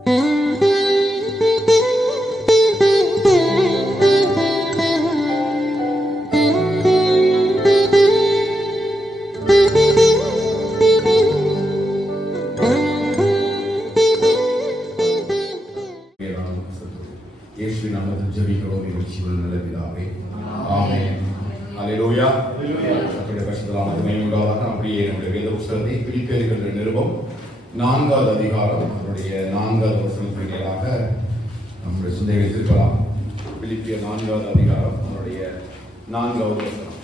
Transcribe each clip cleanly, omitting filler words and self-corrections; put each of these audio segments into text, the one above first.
இயேசுவின் நாமத்தில் ஜெபிக்கிறோம் எங்கள் ஜீவன் நல்ல பிதாவே. ஆமென். அல்லேலூயா. கர்த்தருடைய பரிசுத்த நாமத்துக்கு மகிமை உண்டாவதாக. அப்படியே நம்முடைய வேத புத்தகத்தை பிலிப்பியர் நிருபம் 4வது அதிகாரம் அதனுடைய 4வது வசனத்திற்காக நம்முடைய சிந்தையை திருப்பலாம். பிலிப்பியர் 4வது அதிகாரம் அதனுடைய 4வது வசனம்.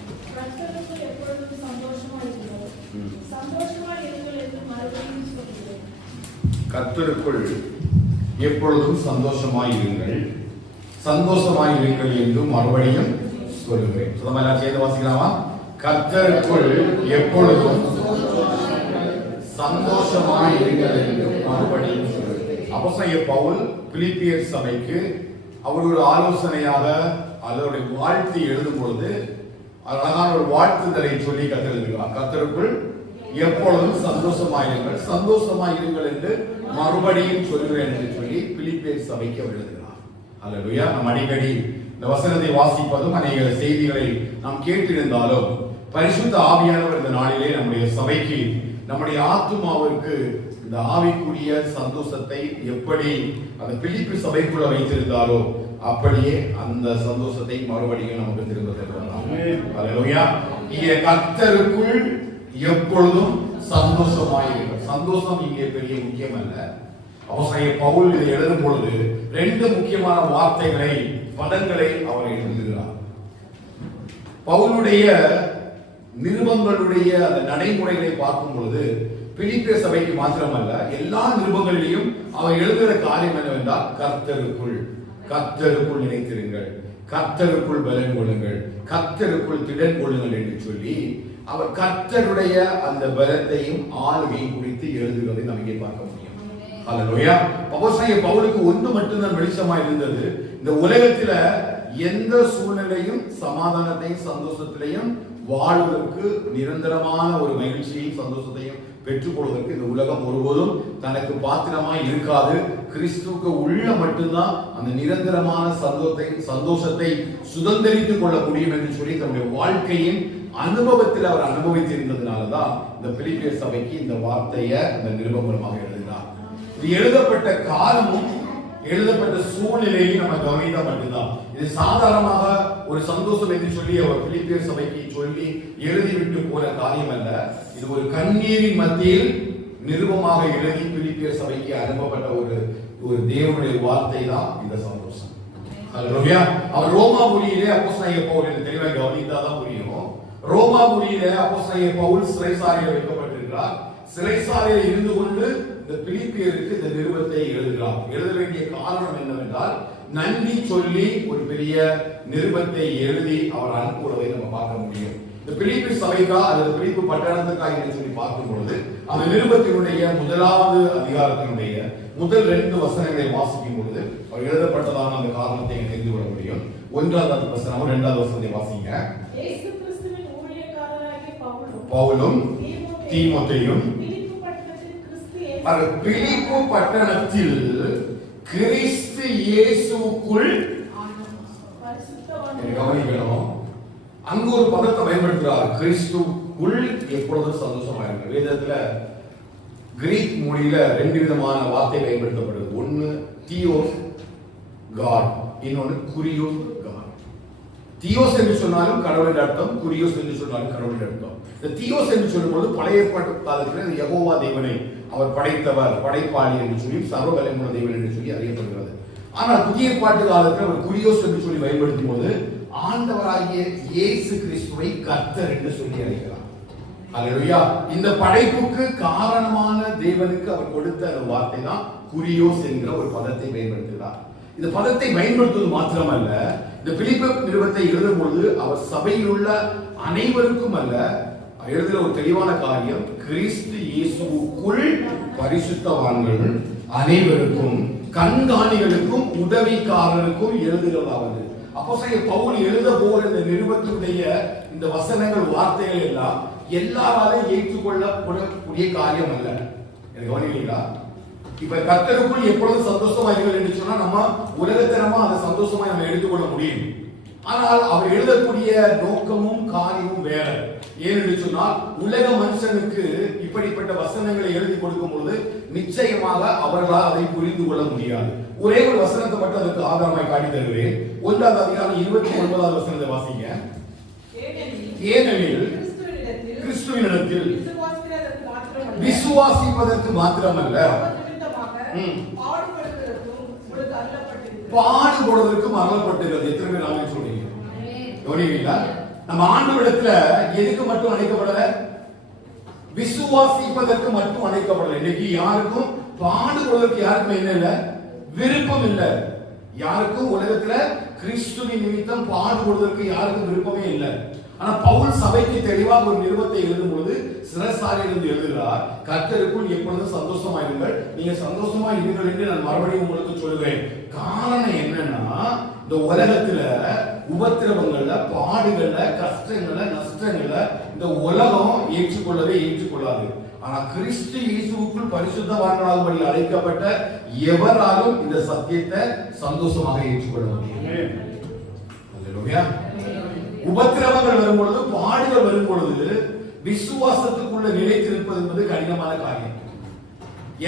கர்த்தருக்குள் எப்பொழுதும் சந்தோஷமாயிருங்கள், சந்தோஷமாயிருங்கள் என்று மறுபடியும் சொல்லுகிறேன். எல்லாம் சேர்ந்து வாசிக்கலாமா? கர்த்தருக்குள் எப்பொழுதும் சந்தோஷமாயிருங்கள் என்று மறுபடியும் சொல்லுகிறேன். அப்போஸ்தலனாகிய பவுல் பிலிப்பியர் சபைக்கு அவர் ஒரு ஆலோசனையாக அதனுடைய வாழ்த்து எழுதும் பொழுது அழகான ஒரு வாழ்த்துதலை சொல்லி கத்திருக்கிறார். கர்த்தருக்குள் எப்பொழுதும் சந்தோஷமாயிருங்கள், சந்தோஷமாயிருங்கள் என்று மறுபடியும் சொல்லுகிறேன் என்று சொல்லி பிலிப்பியர் சபைக்கு அவர் எழுதுகிறார். அல்லேலூயா. நாம் அடிக்கடி இந்த வசனத்தை வாசிப்பதும் அநேக செய்திகளை நாம் கேட்டிருந்தாலும் பரிசுத்த ஆவியானவர் இந்த நாளிலே நம்முடைய சபைக்கு, நம்முடைய ஆத்துமாவிற்கு இந்த ஆவிக்குரிய சந்தோஷத்தை எப்படி அந்த பிலிப்பி சபைக்குள்ள வைத்திருந்தாரோ அப்படியே அந்த சந்தோஷத்தை மறுபடியும் நமக்கு திரும்ப தருவார். அல்லேலூயா. இங்கே கர்த்தருக்குள் எப்பொழுதும் சந்தோஷமாயிருங்கள். சந்தோஷம் இங்கே பெரிய முக்கியம் அல்ல. அப்போஸ்தலனாகிய பவுல் இதை எழுதும் பொழுது 2 முக்கியமான வார்த்தைகளை, பதங்களை அவர் எழுதுகிறார். பவுலுடைய நிருபங்களுடைய அந்த நடைமுறைகளை பார்க்கும் பொழுது பிலிப்பியர் சபைக்கு மாத்திரமல்ல, எல்லா நிருபங்களிலும் அவர் எழுதுகிற காரியம் என்னவென்றால் கர்த்தருக்குள், கர்த்தருக்குள் நினைத்திருங்கள், கர்த்தருக்குள் பலன் கொள்ளுங்கள், கர்த்தருக்குள் திடன் கொள்ளுங்கள் என்று சொல்லி அவர் கர்த்தருடைய அந்த பலத்தையும் ஆளுகையும் குறித்து எழுதுவதை நாம் இங்கே பார்க்க முடியும். அல்லேலூயா. அப்போஸ்தலனாகிய பவுலுக்கு ஒன்று மட்டும்தான் வெளிச்சமா இருந்தது. இந்த உலகத்துல எந்த சூழ்நிலையும் சமாதானத்தையும் சந்தோஷத்திலையும் வாழ்வதற்கு, நிரந்தரமான ஒரு மகிழ்ச்சியையும் சந்தோஷத்தையும் பெற்றுக்கொள்வதற்கு இந்த உலகம் ஒருபோதும் தனக்கு பாத்திரமாய் இருக்காது. கிறிஸ்துவுக்கு உள்ள மட்டும்தான் அந்த நிரந்தரமான சந்தோஷத்தை சுதந்திரித்துக் கொள்ள முடியும் என்று சொல்லி தன்னுடைய வாழ்க்கையின் அனுபவத்தில் அவர் அனுபவித்திருந்ததுனாலதான் இந்த பிலிப்பியர் சபைக்கு இந்த வார்த்தையை அந்த நிருபமாக எழுதுகிறார். இது எழுதப்பட்ட காலமும் எழுதப்பட்ட சூழ்நிலையும் நம்ம கவனித்தா மட்டும்தான். இது சாதாரணமாக ஒரு சந்தோஷம் என்று சொல்லி அவர் பிலிப்பியர் சபைக்கு சொல்லி எழுதிவிட்டு போற காரியம் அல்ல. இது ஒரு கண்ணீரின் மத்தியில் நிருபமாக எழுதி பிலிப்பியர் சபைக்கு அனுப்பப்பட்ட ஒரு தேவனுடைய வார்த்தை தான் இந்த சந்தோஷம். அல்லேலூயா. அவர் ரோமாபுரியிலே அப்போஸ்தலனாகிய பவுல் என்று தெளிவாக கவனித்தாதான் புரியும். ரோமாபுரியிலே அப்போஸ்தலனாகிய பவுல் சிறைசாலையில் வைக்கப்பட்டிருக்கிறார். சிறைசாலையில் இருந்து கொண்டு இந்த பிலிப்பியருக்கு இந்த நிருபத்தை எழுதுகிறார். எழுத வேண்டிய காரணம் என்னவென்றால் நன்றி சொல்லி ஒரு பெரிய நிருபத்தை எழுதி அவர் அனுப்புவதை நம்ம பார்க்க முடியும். இந்த பிலிப்பி சபைக்கா அல்லது பிலிப்பு பட்டணத்துக்கா என்று சொல்லி பார்க்கும் பொழுது அந்த நிருபத்தினுடைய 1வது அதிகாரத்தினுடைய முதல் 2 வசனங்களை வாசிக்கும் பொழுது அவர் எழுதப்பட்டதான அந்த காரணத்தை தெரிந்து கொள்ள முடியும். 1வது வசனம் 2வது வசனத்தை வாசிங்க. பவுலும் தீமோத்தேயும் பிலிப்பு பட்டணத்தில் கிறிஸ்து இயேசுவுக்குள், கவனிக்கணும், அங்கு ஒரு பதத்தை பயன்படுத்துகிறார், கிறிஸ்துவுக்குள் எப்பொழுதும் சந்தோஷமா இருக்கு. வேதத்துல கிரீக் மொழியில 2 விதமான வார்த்தை பயன்படுத்தப்படுது. ஒன்னு தியோஸ் காட், இன்னொன்னு குறியோஸ் காட். தியோஸ் என்று சொன்னாலும் கடவுளின் அர்த்தம், குறியோஸ் என்று சொன்னாலும் கடவுளின் அர்த்தம். இந்த தியோஸ் என்று சொல்லும்போது பழைய ஏற்பாட்டு காலத்தில் யெகோவா தேவனை அவர் படைத்தவர், படைப்பாளி என்று சொல்லி, சர்வ வல்லமையுள்ள தேவன் என்று சொல்லி அறியப்படுகிறது. ஆனால் புதிய ஏற்பாட்டு காலத்தில் அவர் குறியோஸ் என்று சொல்லி பயன்படுத்தும் போது ஆண்டவராகிய இயேசு கிறிஸ்துவை கர்த்தர் என்று சொல்லி அழைக்கிறார். அல்லேலூயா. இந்த படைப்புக்கு காரணமான தேவனுக்கு அவர் கொடுத்த அந்த வார்த்தை தான் குறியோஸ் என்கிற ஒரு பதத்தை பயன்படுத்துகிறார். இந்த பதத்தை பயன்படுத்துவது மாத்திரமல்ல, இந்த பிலிப்பி நிருபத்தை எழுதும் பொழுது அவர் சபையில் உள்ள அனைவருக்கும் அல்ல, எழுதுகிற ஒரு தெளிவான காரியம், கிறிஸ்து இயேசுவுக்குள் பரிசுத்தவான்கள் அனைவருக்கும், கண்காணிகளுக்கும், உதவிக்காரருக்கும் எழுதுகிறதாவது. அப்போஸ்தலனாகிய பவுல் எழுத போற இந்த நிருபத்தினுடைய இந்த வசனங்கள், வார்த்தைகள் எல்லாம் எல்லாராலும் ஏற்றுக்கொள்ளப்படக்கூடிய காரியம் அல்ல. எனக்கு கவனிக்கிறீங்களா? இப்ப கர்த்தருக்குள் எப்பொழுதும் சந்தோஷமா இருங்கள் என்று சொன்னா நம்ம உலகத்தனமா அதை சந்தோஷமா நம்ம எடுத்துக்கொள்ள முடியும். ஆனால் அவர் எழுதக்கூடிய நோக்கமும் காரியமும் வேற. ஏனென்று சொன்னால் உலக மனுஷனுக்கு இப்படிப்பட்ட வசனங்களை எழுதி கொடுக்கும் பொழுது நிச்சயமாக அவர்களால் அதை புரிந்து கொள்ள முடியாது. ஒரே ஒரு வசனத்தை மட்டும் அதுக்கு ஆதாரமாய் காட்டி தருவேன். 1ஆம் அதிகாரம் 29வது வசனத்தை வாசிங்க. ஏனெனில் கிறிஸ்துவினிடத்தில் விசுவாசிப்பதற்கு மாத்திரமல்ல பாடுபடுவதற்கும் அருளப்பட்டிருக்கிறது. எத்தனை பேர் நாமே சொல்றீங்க? கவனிங்களா? நம்ம ஆண்டவரிடத்துல எதுக்கு மட்டும் அழைக்கப்படல? விசுவாசிப்பதற்கு மட்டும் அழைக்கப்படல. இன்னைக்கு யாருக்கும் பாடுபடுவதற்கு யாருக்கும் என்ன இல்ல? விருப்பம் இல்ல. யாருக்கும் உலகத்துல கிறிஸ்துவின் நிமித்தம் பாடுபடுவதற்கு யாருக்கும் விருப்பமே இல்லை. ஆனா பவுல் சபைக்கு தெளிவாக ஒரு நிருபத்தை எழுதும் பொழுது சிறைசாலையிலிருந்து எழுதுகிறார், கர்த்தருக்குள் எப்பொழுதும் சந்தோஷமா இருங்கள், நீங்க சந்தோஷமா இருங்கள் என்று நான் மறுபடியும் உங்களுக்கு சொல்லுவேன். காரணம் என்னன்னா, இந்த உலகத்துல உபத்திரவங்கள்ல, பாடுகள்ல, கஷ்டங்கள்ல, நஷ்டங்கள்ல இந்த உலகம் ஏற்றுக்கொள்ளாது. ஆனா கிறிஸ்து இயேசுவுக்குள் பரிசுத்தவான்களாகும்படி அழைக்கப்பட்ட எவராலும் இந்த சத்தியத்தை சந்தோஷமாக ஏற்றுக்கொள்ள முடியும். அல்லேலூயா. உபத்திரவங்கள் வரும் பொழுது, பாடுகள் வரும் பொழுது விசுவாசத்துக்குள்ள நிலைத்திருப்பது என்பது கடினமான காரியம்.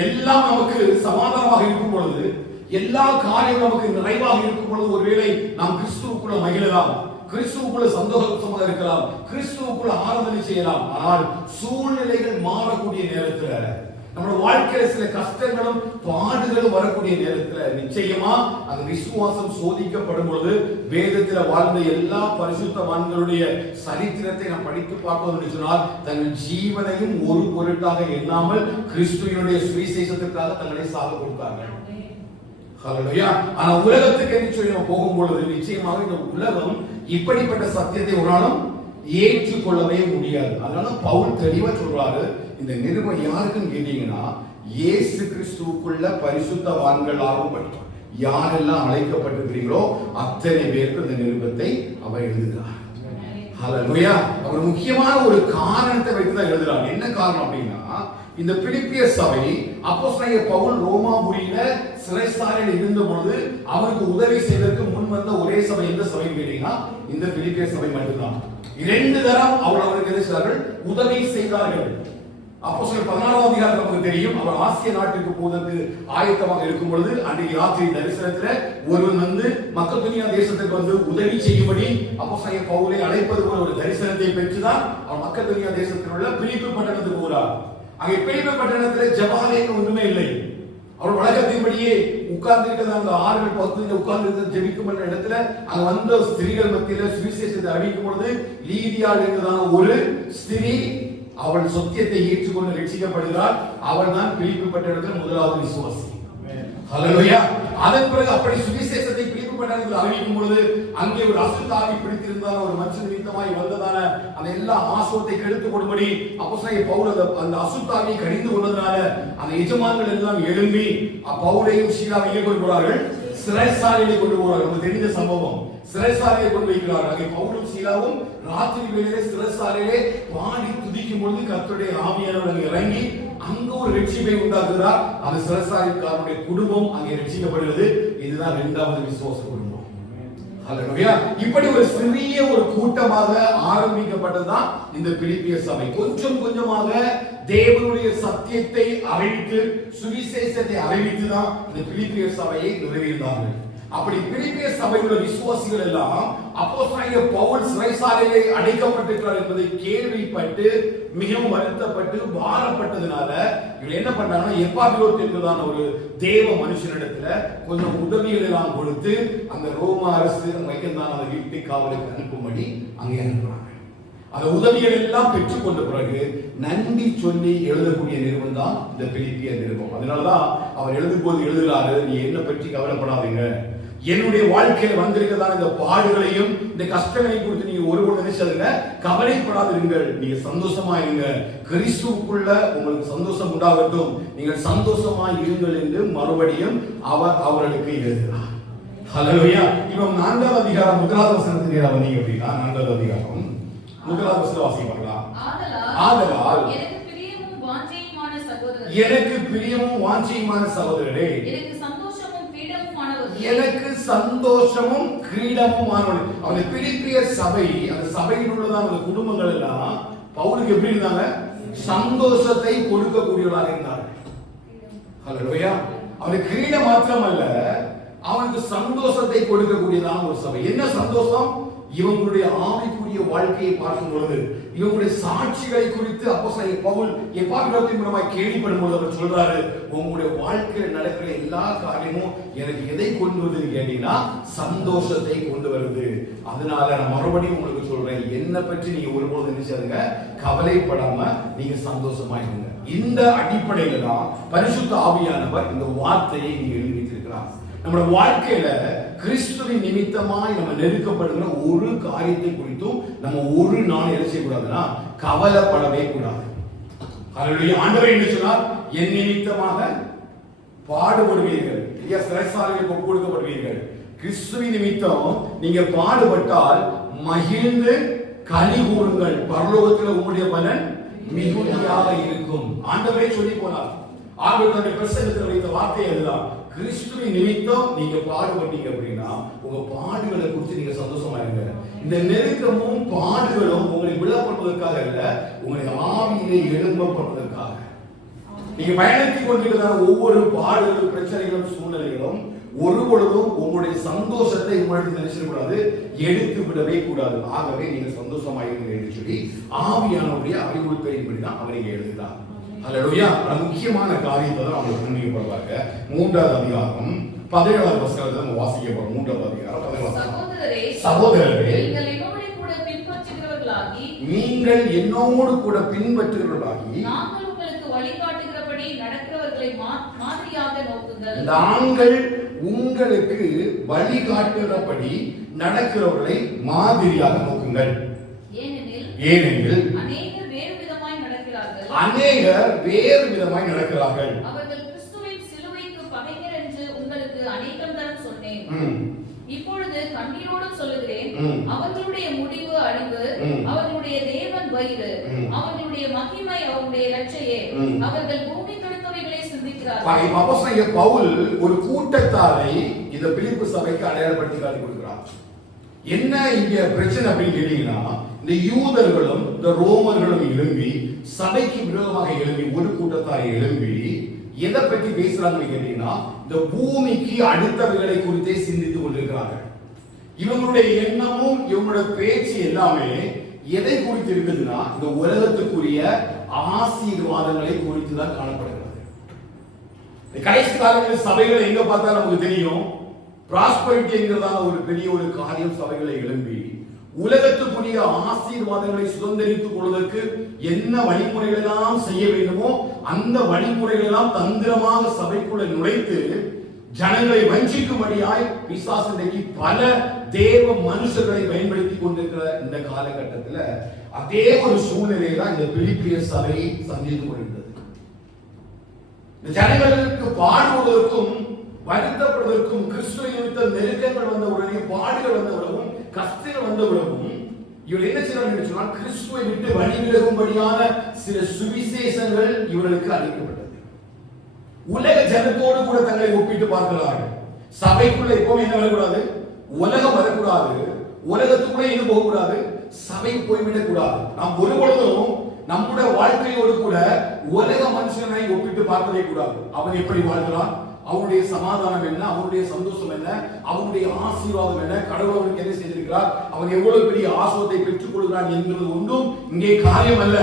எல்லாம் நமக்கு சமாதானமாக இருக்கும் பொழுது, எல்லா காரியம் நமக்கு நிறைவாக இருக்கும் பொழுது, ஒருவேளை நாம் கிறிஸ்துவுக்குள்ள மகிழலாம், கிறிஸ்துவுக்குள்ள சந்தோஷமாக இருக்கலாம், கிறிஸ்துவுக்குள்ள ஆராதனை செய்யலாம். ஆனால் சூழ்நிலைகள் மாறக்கூடிய நேரத்துல, நம்ம வாழ்க்கையில சில கஷ்டங்களும் பாடுகளும் வரக்கூடிய நேரத்துல நிச்சயமா அந்த விசுவாசம் சோதிக்கப்படும் பொழுது, வேதத்துல வாழ்ந்த எல்லா பரிசுத்தவான்களுடைய சரித்திரத்தை நாம் படித்து பார்ப்போம் என்று சொன்னால், தங்கள் ஜீவனையும் ஒரு பொருட்டாக எண்ணாமல் கிறிஸ்துவினுடைய சுவிசேஷத்திற்காக தங்களை சாக கொடுத்தார்கள். ஹல்லேலூயா. ஆனா உலகத்துக்கு என்று சொல்லி நம்ம போகும்பொழுது நிச்சயமாக இந்த உலகம் இப்படிப்பட்ட சத்தியத்தை ஒரு நாளும் ஏற்றுக்கொள்ளவே முடியாது. அதனால பவுல் தெளிவா சொல்றாரு, இந்த நிருபம் யாருக்குன்னு கேட்டீங்கன்னா, இயேசு கிறிஸ்துவுக்குள்ள பரிசுத்தவான்களாகும்படி யாரெல்லாம் அழைக்கப்பட்டிருக்கிறீங்களோ அத்தனை பேருக்கு இந்த நிருபத்தை அவர் எழுதுகிறார். ஹல்லேலூயா. அவர் முக்கியமான ஒரு காரணத்தை வைத்துதான் எழுதுறார். என்ன காரணம் அப்படின்னா, இந்த பிலிப்பியர் சபை அப்போஸ்தலனாகிய பவுல் ரோமாபுரியில சிறைசாலையில் இருந்த பொழுது அவருக்கு உதவி செய்வதற்கு முன் வந்த ஒரே சபை எந்த சபை கேட்டீங்கன்னா, இந்த பிலிப்பியர் சபை மட்டும்தான். 2 தரம் அவருக்கு என்ன செய்தார்கள்? உதவி செய்தார்கள். அப்போஸ்தலர் 14ஆம் அதிகாரம் நமக்கு தெரியும். அவர் ஆசிய நாட்டுக்கு போவதற்கு ஆயத்தமாக இருக்கும் பொழுது அன்றைய ராத்திரி தரிசனத்துல ஒருவன் வந்து மக்கதோனியா தேசத்துக்கு வந்து உதவி செய்யும்படி அப்போஸ்தலர் பவுலை அழைப்பது போல ஒரு தரிசனத்தை பெற்றுதான் அவர் மக்கதோனியா தேசத்தில் உள்ள பிலிப்பி பட்டணத்துக்கு போகிறார். அங்கே பிலிப்பி பட்டணத்தில் ஜெபாலயம் ஒன்றுமே இல்லை. அவர் வழக்கத்தின்படியே உட்கார்ந்து இருக்கிற அந்த ஆறுகள் பகுதியில் உட்கார்ந்து ஜெபிக்கும் என்ற இடத்துல அங்க வந்த ஸ்திரீகள் மத்தியில சுவிசேஷத்தை அறிவிக்கும் பொழுது லீதியாள் என்றதான ஒரு ஸ்திரீ அவள் சத்தியத்தை ஏற்றுக்கொண்டு ரட்சிக்கப்படுகிறார். அவள் தான் பிலிப்பி பட்டணத்தில் முதலாவது விசுவாசி. ஹல்லேலூயா. அதன் பிறகு அப்படி சுவிசேஷத்தை பிலிப்பி பட்டணத்தில் அறிவிக்கும் பொழுது அங்கே ஒரு அசுத்தாவி பிடித்திருந்தான ஒரு மனுஷன் நிமித்தமாய் வந்ததான அந்த எல்லா ஆசோத்தை கெடுத்து கொடும்படி அப்போஸ்தலனாகிய பவுல் அந்த அசுத்தாவியை கடிந்து கொண்டதனால அந்த எஜமான்கள் எல்லாம் எழும்பி பவுலையும் சீலாவையும் கொண்டு போறார்கள், சிறைசாலையை கொண்டு போறார்கள். நமக்கு தெரிந்த சம்பவம். சிறைசாலையை கொண்டு வைக்கிறார்கள். அங்கே பவுலும் சீலாவும் ராத்திரி வேளையிலே சிறைசாலையிலே பாடி துதிக்கும் பொழுது கர்த்தருடைய ஆவியானவர் இறங்கி அங்க ஒரு ரட்சிப்பை உண்டாக்குகிறார். அந்த சிறைசாலைக்காரனுடைய குடும்பம் அங்கே ரட்சிக்கப்படுகிறது. இதுதான் 2வது விசுவாச குடும்பம். ஹல்லேலூயா. இப்படி ஒரு சிறிய ஒரு கூட்டமாக ஆரம்பிக்கப்பட்டதுதான் இந்த பிலிப்பியர் சபை. கொஞ்சம் கொஞ்சமாக தேவனுடைய சத்தியத்தை அறிவித்து சுவிசேஷத்தை அறிவித்து தான் இந்த பிலிப்பியர் சபையை நிறுவினார்கள். அப்படி பிலிப்பியர் சபையுள்ள விசுவாசிகள் எல்லாம் அப்போஸ்தலனாகிய பவுல் சிறைசாலையிலே அடைக்கப்பட்டிருக்கிறார் என்பதை கேள்விப்பட்டு மிகவும் வருத்தப்பட்டு பாரப்பட்டதுனால இவங்க என்ன பண்றாங்கன்னா, எப்பாபிலோத் என்பதான ஒரு தேவ மனுஷனிடத்துல கொஞ்சம் உதவிகள் எல்லாம் கொடுத்து அந்த ரோம அரசு வைக்கந்தான அந்த வீட்டு காவலுக்கு அனுப்பும்படி அங்கே அனுப்புறாங்க. அந்த உதவிகள் எல்லாம் பெற்றுக்கொண்ட பிறகு நன்றி சொல்லி எழுதக்கூடிய நிறுவனம் தான் இந்த பிலிப்பியர் நிறுவனம். அதனாலதான் அவர் எழுதும் போது எழுதுகிறாரு, நீ என்ன பற்றி கவலைப்படாதீங்க, என்னுடைய வாழ்க்கையில் வந்திருக்கிறதான இந்த பாடுகளையும் இந்த கஷ்டங்களையும் குறித்து நீங்க ஒருபோது நினைச்சதுங்க கவலைப்படாதிருங்கள், நீங்க சந்தோஷமா இருங்க, கிறிஸ்துவுக்குள்ள உங்களுக்கு சந்தோஷம் உண்டாகட்டும், நீங்கள் சந்தோஷமா இருங்கள் என்று மறுபடியும் அவர் அவர்களுக்கு எழுதுகிறார். ஹல்லேலூயா. இப்போ 4வது அதிகாரம் 1வது வசனத்துக்கு வந்தீங்க அப்படின்னா, 4வது அதிகாரம் 1வது வசனம் வாசிக்கலாம். ஆதலால் எனக்கு பிரியமும் வாஞ்சையுமான எனக்கு பிரியமும் வாஞ்சியுமான சகோதரரே, எனக்கு சந்தோஷமும் கிரீடமுமானவர்களே, எனக்கு சந்தோஷமும் கிரீடமுமானவர்களே. அந்த பிலிப்பிய சபை, அந்த சபையில் உள்ளதான அந்த குடும்பங்கள் எல்லாம் பவுலுக்கு எப்படி இருந்தாங்க? சந்தோஷத்தை கொடுக்கக்கூடியவர்களாக இருந்தார்கள். ஹல்லேலூயா. அவனுக்கு கிரீடம் மாத்திரமல்ல, அவனுக்கு சந்தோஷத்தை கொடுக்கக்கூடியதான ஒரு சபை. என்ன சந்தோஷம்? இவங்களுடைய ஆவிக்குரிய வாழ்க்கையை பார்க்கும் பொழுது, இவங்களுடைய சாட்சிகளை குறித்து அப்போஸ்தலன் பவுல் எப்பாப்பிரோத்தின் மூலமாக கேள்விப்படும் பொழுது அவர் சொல்றாரு, உங்களுடைய வாழ்க்கையில் நடக்கிற எல்லா காரியமும் எனக்கு எதை கொண்டு வருது கேட்டீங்கன்னா சந்தோஷத்தை கொண்டு வருது. அதனால நான் மறுபடியும் உங்களுக்கு சொல்றேன், என்னை பற்றி நீங்க ஒருபோது நினைச்சாருங்க கவலைப்படாம நீங்க சந்தோஷமா இருங்க. இந்த அடிப்படையில தான் பரிசுத்த ஆவியானவர் இந்த வார்த்தையை நீங்க எழுதி வைத்திருக்கிறார். நம்முடைய வாழ்க்கையில கிறிஸ்துவின் நிமித்தமாய் நம்ம நெருக்கப்படுகிற ஒரு காரியத்தை குறித்தும் நம்ம ஒரு நாள் என்ன செய்யக்கூடாதுன்னா கவலைப்படவே கூடாது. ஹல்லேலூயா. ஆண்டவர் என்ன சொன்னார்? என் நிமித்தமாக பாடுபடுவீர்கள், சிறைச்சாலையில் ஒப்பு கொடுக்கப்படுவீர்கள். கிறிஸ்துவின் நிமித்தம் நீங்க பாடுபட்டால் மகிழ்ந்து களி கூறுங்கள், பரலோகத்தில் உங்களுடைய பலன் மிகுதியாக இருக்கும். ஆண்டவரே சொல்லி போனார். ஆண்டவர் தன்னுடைய பிரசங்கத்தில் வைத்த வார்த்தை அதுதான். கிறிஸ்துவின் நிமித்தம் நீங்க பாடுபட்டீங்க அப்படின்னா உங்க பாடுகளை குறித்து நீங்க சந்தோஷமா இருங்க. இந்த நெருக்கமும் பாடுகளும் உங்களை விழப்படுவதற்காக இல்ல, உங்களை ஆவியிலே எழும்பப்படுவதற்காக. நீங்க பயணித்துக் கொண்டிருக்கிற ஒவ்வொரு பாடுகளும், பிரச்சனைகளும், சூழ்நிலைகளும் ஒரு பொழுதும் உங்களுடைய சந்தோஷத்தை உங்களுக்கு நினைச்சிடக்கூடாது, எடுத்து விடவே கூடாது. ஆகவே நீங்க சந்தோஷமா இருங்க என்று சொல்லி ஆவியானுடைய அறிவுறுத்தலின்படி தான் அவரை எழுதுகிறார். ஹல்லேலூயா. முக்கியமான காரியத்தை தான் அவங்க முன்னிலைப்படுவாங்க. 3வது அதிகாரம் 17வது வசனத்தை நம்ம வாசிக்க போறோம். 3வது அதிகாரம் 17வது. சகோதரரே, நீங்கள் என்னோடு கூட பின்பற்றுகிறவர்களாகி நாங்கள் உங்களுக்கு வழிகாட்டுகிறபடி நடக்கிறவர்களை மாதிரியாக நோக்குங்கள். நாங்கள் உங்களுக்கு வழிகாட்டுகிறபடி நடக்கிறவர்களை மாதிரியாக நோக்குங்கள். ஏனெனில் அநேகர் வேறு விதமாய் நடக்கிறார்கள். அவர்கள் கிறிஸ்துவின் சிலுவைக்கு பகைஞர் என்று உங்களுக்கு அநேகம் தரம் சொன்னேன். இப்பொழுது கண்ணீரோடு சொல்லுகிறேன், அவர்களுடைய முடிவு அழிவு, அவர்களுடைய தேவன் வயிறு, அவர்களுடைய மகிமை அவருடைய லட்சையே. அவர்கள் பூமி கடுத்தவைகளை சிந்திக்கிறார்கள். அப்போஸ்தலன் பவுல் ஒரு கூட்டத்தாரை இந்த பிலிப்பு சபைக்கு அடையாளப்படுத்தி காட்டி கொடுக்கிறார். என்ன இங்க பிரச்சனை அப்படின்னு கேட்டீங்கன்னா, இந்த யூதர்களும் இந்த ரோமர்களும் எழும்பி சபைக்கு விரோதமாக எழும்பி ஒரு கூட்டத்தாரை எழும்பி எதை பற்றி பேசுறாங்கன்னு கேட்டீங்கன்னா, இந்த பூமிக்கு அடுத்தவைகளை குறித்தே சிந்தித்துக் கொண்டிருக்கிறார்கள். இவங்களுடைய எண்ணமும் இவங்களுடைய பேச்சு எல்லாமே எதை குறித்து இருக்குதுன்னா, இந்த உலகத்துக்குரிய ஆசீர்வாதங்களை குறித்து தான் காணப்படுகிறது. கடைசி காலங்களில் சபைகளை எங்க பார்த்தாலும் நமக்கு தெரியும், பிராஸ்பரிட்டி என்கிறதான ஒரு பெரிய ஒரு காரியம் சபைகளை எழும்பி உலகத்துக்குரிய ஆசீர்வாதங்களை சுதந்திரித்துக் கொள்வதற்கு என்ன வழிமுறைகள் எல்லாம் செய்ய வேண்டுமோ அந்த வழிமுறைகள் எல்லாம் தந்திரமாக சபைக்குள்ள நுழைத்து ஜனங்களை வஞ்சிக்கும்படியாய் பிசாசு இன்றைக்கு பல தேவ மனுஷர்களை பயன்படுத்தி கொண்டிருக்கிற இந்த காலகட்டத்தில் அதே ஒரு சூழ்நிலையை தான் இந்த பிலிப்பிய சபை சந்தித்துக் கொண்டிருந்தது. இந்த ஜனங்களுக்கு பாடுவதற்கும் வருத்தப்படுவதற்கும் கிறிஸ்துவை நிமித்த நெருக்கங்கள் வந்த உடனே, பாடுகள் வந்த உடனும், கஷ்டங்கள் வந்த உடனும் இவர் என்ன செய்யறாங்க சொன்னால், கிறிஸ்துவை விட்டு வழிவிலகும்படியான சில சுவிசேஷங்கள் இவர்களுக்கு அளிக்கப்பட்டது. உலக ஜனத்தோடு கூட தங்களை ஒப்பிட்டு பார்க்கிறார்கள். சபைக்குள்ள எப்பவும் என்ன வரக்கூடாது? உலகம் வரக்கூடாது, உலகத்துக்குள்ள இது போகக்கூடாது, சபை போய்விடக் கூடாது. நாம் ஒருபொழுதும் நம்முடைய வாழ்க்கையோடு கூட உலக மனுஷனை ஒப்பிட்டு பார்க்கவே கூடாது. அவன் எப்படி வாழ்கிறான், அவருடைய சமாதானம் என்ன, அவருடைய சந்தோஷம் என்ன, அவருடைய ஆசீர்வாதம் என்ன, கடவுள் அவனுக்கு என்ன செய்திருக்கிறார், அவன் எவ்வளவு பெரிய ஆசீர்வாதத்தை பெற்றுக் கொள்கிறான் என்கிறது ஒன்றும் இங்கே காரியம் அல்ல.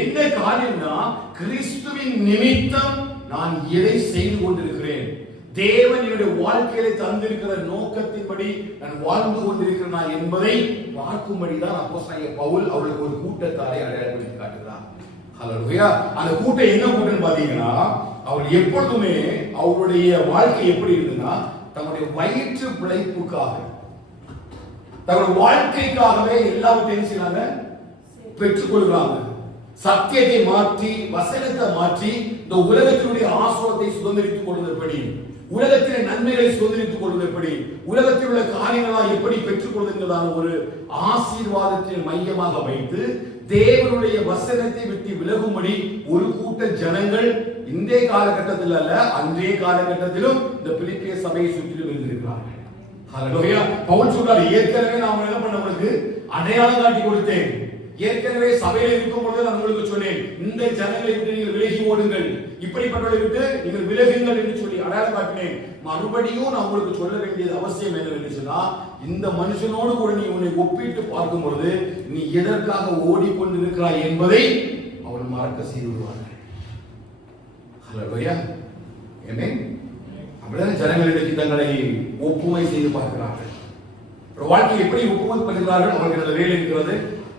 என்ன காரியம்னா, கிறிஸ்துவின் நிமித்தம் நான் எதை செய்து கொண்டிருக்கிறேன், தேவன் என்னுடைய வாழ்க்கையில தந்திருக்கிற நோக்கத்தின்படி நான் வாழ்ந்து கொண்டிருக்கிறேன் என்பதை பார்க்கும்படிதான் அப்போஸ்தலன் பவுல் அவளுக்கு ஒரு கூட்டத்தாரை அடையாளப்படுத்தி காட்டுகிறார். ஹல்லேலூயா. அந்த கூட்டம் என்ன கூட்டம் பாத்தீங்கன்னா, அவர் எப்பொழுதுமே அவருடைய வாழ்க்கை எப்படி இருக்குன்னா, தன்னுடைய வயிற்று பிழைப்புக்காக, தன்னுடைய வாழ்க்கைக்காகவே எல்லாவற்றையும் செய்யறாங்க, பெற்றுக் கொள்கிறாங்க. சத்தியத்தை மாற்றி, வசனத்தை மாற்றி இந்த உலகத்தினுடைய ஆசீர்வாதத்தை சுதந்திரித்துக் கொள்வது எப்படி, உலகத்திலே நன்மைகளை சுதந்திரித்துக் கொள்வது எப்படி, உலகத்தில் உள்ள காரியங்களால் எப்படி பெற்றுக் கொள்வதற்கான ஒரு ஆசீர்வாதத்தின் மையமாக வைத்து தேவனுடைய வசனத்தை விட்டு விலகும்படி ஒரு கூட்ட ஜனங்கள் இன்றைய காலகட்டத்தில் அல்ல, அன்றைய காலகட்டத்திலும் இந்த பிலிப்பிய சபையை சுற்றிலும் இருந்திருக்கிறார்கள். ஹல்லேலூயா. பவுல் சொல்றார், ஏற்கனவே நான் என்ன பண்ண உங்களுக்கு அடையாளம் காட்டி கொடுத்தேன். ஏற்கனவே சபையில் இருக்கும் பொழுது நான் உங்களுக்கு சொன்னேன், இந்த ஜனங்களை விட்டு நீங்கள் விலகி ஓடுங்கள், இப்படிப்பட்டவர்களை விட்டு நீங்கள் விலகுங்கள் என்று சொல்லி அடையாளம் காட்டினேன். மறுபடியும் நான் உங்களுக்கு சொல்ல வேண்டியது அவசியம் என்னவென்று சொன்னா, இந்த மனுஷனோடு கூட நீ உன்னை ஒப்பிட்டு பார்க்கும் பொழுது நீ எதற்காக ஓடிக்கொண்டிருக்கிறாய் என்பதை அவள் மறக்க செய்து விடுவார்கள். ஹல்லேலூயா. ஆமென். அப்படிதான் ஜனங்களிடையே தங்களை ஒப்புமை செய்து பார்க்கிறார்கள். வாழ்க்கை எப்படி ஒப்புமை பண்ணுகிறார்கள்? அவர்கள் நல்ல வேலை இருக்கிறது,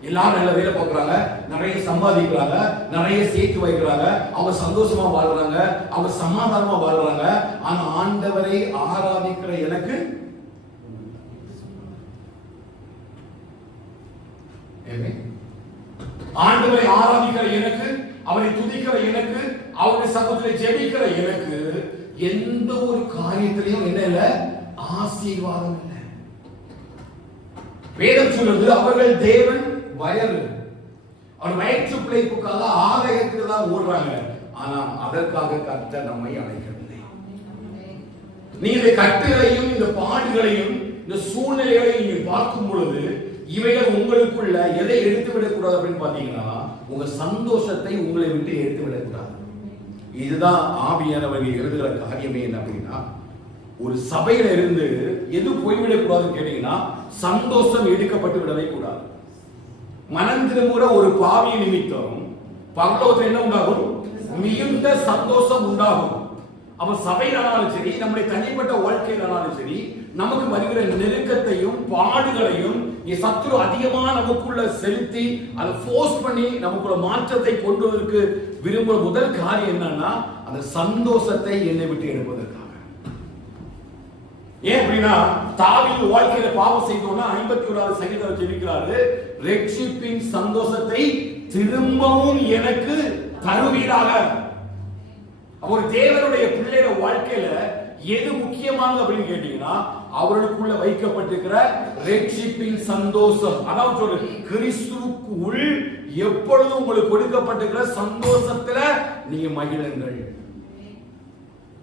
எல்லாரும் நல்ல வேலை பார்க்கறாங்க, நிறைய சம்பாதிக்கிறாங்க, நிறைய சேர்த்து வைக்கிறாங்க, அவங்க சந்தோஷமா வாழ்றாங்க, அவங்க சமாதானமா வாழ்றாங்க. ஆனா ஆண்டவரை ஆராதிக்கிற எனக்கு, ஆண்டவரை ஆராதிக்கிற எனக்கு, அவரை துதிக்கிற எனக்கு, அவருடைய சமூகத்தில் ஜெபிக்கிற எனக்கு எந்த ஒரு காரியத்திலையும் என்ன இல்ல, ஆசீர்வாதம் இல்லை. வேதம் சொல்லுது, அவர்கள் தேவன் வயல், அவர் வயிற்று பிழைப்புக்காக ஆலயத்துக்கு தான் ஓடுறாங்க. ஆனா அதற்காக கர்த்தர் நம்மை அழைக்கவில்லை. நீ இந்த கட்டுகளையும் இந்த பாடுகளையும் இந்த சூழ்நிலைகளையும் நீங்க பார்க்கும் பொழுது இவைகள் உங்களுக்குள்ள எதை எடுத்து விடக்கூடாது அப்படின்னு பாத்தீங்கன்னா, உங்க சந்தோஷத்தை உங்களை விட்டு எடுத்து விடக்கூடாது. இதுதான் ஆவியானவர்கள் எழுதுகிற காரியமே என்ன அப்படின்னா, ஒரு சபையில இருந்து எது போய்விடக்கூடாதுன்னு கேட்டீங்கன்னா, சந்தோஷம் எடுக்கப்பட்டு விடவே கூடாது. மனம் திரும்புகிற ஒரு பாவிய நிமித்தம் பரலோகத்தில் என்ன உண்டாகும்? மிகுந்த சந்தோஷம் உண்டாகும். அவன் சபையிலானாலும் சரி, நம்முடைய தனிப்பட்ட வாழ்க்கையிலானாலும் சரி, நமக்கு வருகிற நெருக்கத்தையும் பாடுகளையும் சத்துரு அதிகமா நமக்குள்ள செலுத்தி அதை ஃபோர்ஸ் பண்ணி நமக்குள்ள மாற்றத்தை கொண்டு வருவதற்கு விரும்புகிற முதல் காரியம் என்னன்னா, அந்த சந்தோஷத்தை என்னை விட்டு எடுப்பதற்காக. ஏன் அப்படின்னா, தாவீது வாழ்க்கையில பாவம் செய்தோம்னா 51வது சங்கீதத்தில் சொல்லிக்கிறாரு, ரட்சிப்பின் சந்தோஷத்தை திரும்பவும் எனக்கு தருவீராக. ஒரு தேவனுடைய பிள்ளையோட வாழ்க்கையில எது முக்கியமானது அப்படின்னு கேட்டீங்கன்னா, அவர்களுக்குள்ள வைக்கப்பட்டிருக்கிற ரட்சிப்பின் சந்தோஷம். அதாவது சொல்ற கிறிஸ்துவுக்குள் எப்பொழுதும் உங்களுக்கு கொடுக்கப்பட்டிருக்கிற சந்தோஷத்துல நீங்க மகிழுங்கள்.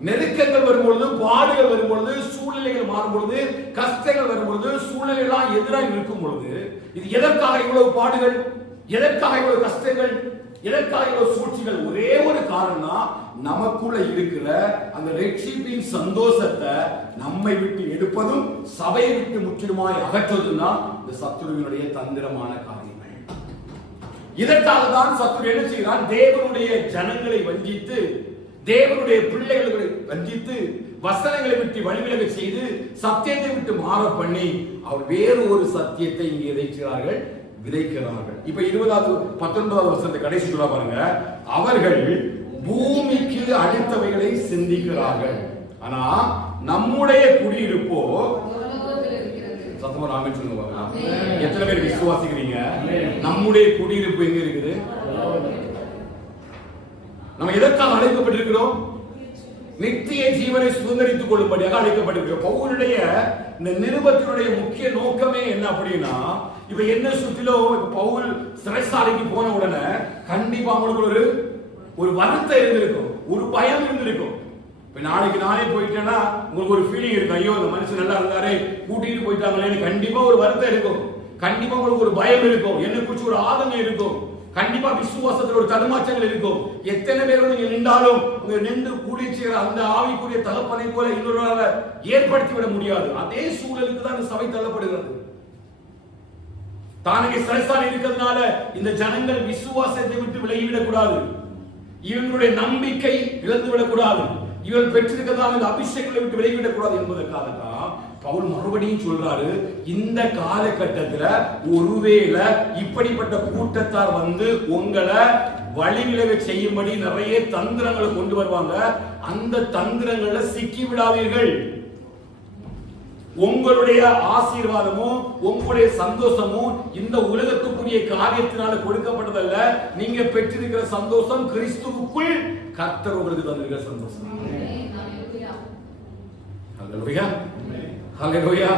நெருக்கங்கள் வரும்பொழுது, பாடுகள் வரும்பொழுது, சூழ்நிலைகள் மாறும் பொழுது, கஷ்டங்கள் வரும்பொழுது, சூழ்நிலைகள் எதிராக இருக்கும் பொழுது, இது எதற்காக இவ்வளவு பாடுகள், எதற்காக இவ்வளவு கஷ்டங்கள், எதற்காக இவ்வளவு சூழ்ச்சிகள்? ஒரே ஒரு காரணம், நமக்குள்ள இருக்கிற அந்த ரட்சிப்பின் சந்தோஷத்தை நம்மை விட்டு எடுப்பதும் சபையை விட்டு முற்றிலுமாய் அகற்றுவதும் தான் இந்த சத்துருவினுடைய தந்திரமான காரியங்கள். இதற்காக தான் சத்துரு என்ன செய்கிறான்? தேவனுடைய ஜனங்களை வஞ்சித்து, தேவனுடைய பிள்ளைகளை வஞ்சித்து, வசனங்களை விட்டு வழிவிலக செய்து, சத்தியத்தை விட்டு மாற பண்ணி, அவர் வேறு ஒரு சத்தியத்தை இங்கே விதைக்கிறார்கள், விதைக்கிறார்கள். இப்ப 19வது வசனத்தை கடைசி சொல்ல பாருங்க, அவர்கள் பூமிக்கு அளித்தவைகளை சிந்திக்கிறார்கள், ஆனா நம்முடைய குடியிருப்போ சத்தமா ராமே சொல்லுவாங்க. எத்தனை பேர் விசுவாசிக்கிறீங்க? நம்முடைய குடியிருப்பு எங்க இருக்குது? நம்ம எதற்காக அழைக்கப்பட்டிருக்கிறோம்? நித்திய ஜீவனை சுதந்திரித்துக் கொள்ளும்படியாக அழைக்கப்பட்டிருக்கிறோம். பவுலுடைய இந்த நிருபத்தினுடைய முக்கிய நோக்கமே என்ன அப்படின்னா, இப்ப என்ன சுற்றிலும் இப்ப பவுல் சிறைசாலைக்கு போன உடனே கண்டிப்பா அவங்களுக்கு ஒரு வருத்தம் இருந்திருக்கும், ஒரு பயம் இருந்திருக்கும். இப்ப நாளைக்கு நானே போயிட்டேன்னா உங்களுக்கு ஒரு ஃபீலிங் இருக்கும், ஐயோ இந்த மனுஷன் நல்லா இருந்தாரு, கூட்டிட்டு போயிட்டாங்களே, கண்டிப்பா ஒரு வருத்தம் இருக்கும், கண்டிப்பா உங்களுக்கு ஒரு பயம் இருக்கும், என்ன குறிச்சு ஒரு ஆதங்கம் இருக்கும், கண்டிப்பா விசுவாசத்தில் ஒரு தடுமாற்றங்கள் இருக்கும். எத்தனை பேர் நீங்க நின்றாலும் நின்று கூடி செய்கிற அந்த ஆவிக்குரிய தகப்பனை போல இன்னொருவரால ஏற்படுத்தி விட முடியாது. அதே சூழலுக்கு தான் இந்த சபை தள்ளப்படுகிறது. தானே சிறைசாலை இருக்கிறதுனால இந்த ஜனங்கள் விசுவாசத்தை விட்டு விலகிவிடக் கூடாது, இவங்களுடைய நம்பிக்கை இழந்து விடக்கூடாது, இவர் பெற்றிருக்கிறதான இந்த அபிஷேகங்களை விட்டு விலகிவிடக் கூடாது என்பதற்காக தான் பவுல் மறுபடியும் சொல்றாரு, இந்த காலகட்டத்தில் ஒருவேளை இப்படிப்பட்ட கூட்டத்தார் வந்து உங்களை வழிவிலக செய்யும்படி நிறைய தந்திரங்களை கொண்டு வருவாங்க, அந்த தந்திரங்களை சிக்கி விடாதீர்கள். உங்களுடைய ஆசீர்வாதமும் உங்களுடைய சந்தோஷமும் இந்த உலகத்துக்குரிய காரியத்தினால கொடுக்கப்பட்டதல்ல. நீங்க பெற்றிருக்கிற சந்தோஷம் கிறிஸ்துவுக்குள் கர்த்தர் உங்களுக்கு தந்திருக்கிற சந்தோஷம். ஹல்லேலூயா, ஹல்லேலூயா.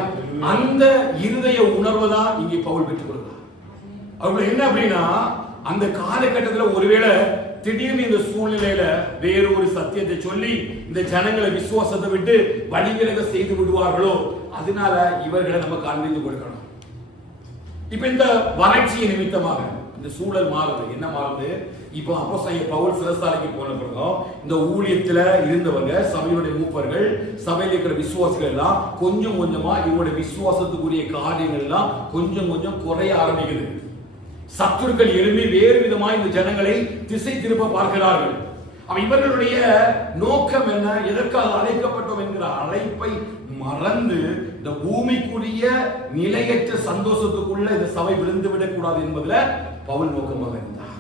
அந்த இருதய உணர்வுதான் இங்கே பவுல் பெற்றுக் கொடுக்கிறார். அவங்க என்ன அப்படின்னா, அந்த காலகட்டத்தில் ஒருவேளை திடீர்னு இந்த சூழ்நிலையில வேறு ஒரு சத்தியத்தை சொல்லி இந்த ஜனங்களை விசுவாசத்தை விட்டு வழிவிலக செய்து விடுவார்களோ, அதனால இவர்களை நம்ம காண்பித்து கொடுக்கணும். இப்ப இந்த வறட்சியை நிமித்தமாக இந்த சூழல் மாறுது. என்ன மாறுது? இப்போ அப்போஸ்தலன் பவுல் சிறைசாலைக்கு போன பிறகு இந்த ஊழியத்துல இருந்தவங்க, சபையுடைய மூப்பர்கள், சபையில் இருக்கிற விசுவாசிகள் எல்லாம் கொஞ்சம் கொஞ்சமா இவங்களுடைய விசுவாசத்துக்குரிய காரியங்கள் எல்லாம் கொஞ்சம் கொஞ்சம் குறைய ஆரம்பிக்குது. சத்துருக்கள் எழும்பி வேறு விதமாய் இந்த ஜனங்களை திசை திருப்ப பார்க்கிறார்கள். இவர்களுடைய நோக்கம் என்ன? எதற்காக அழைக்கப்பட்டோம் என்கிற அழைப்பை மறந்து இந்த பூமிக்குரிய நிலையற்ற சந்தோஷத்துக்குள்ள இந்த சபை விழுந்து விடக் கூடாது என்பதுல பவுல் நோக்கமாக இருந்தார்.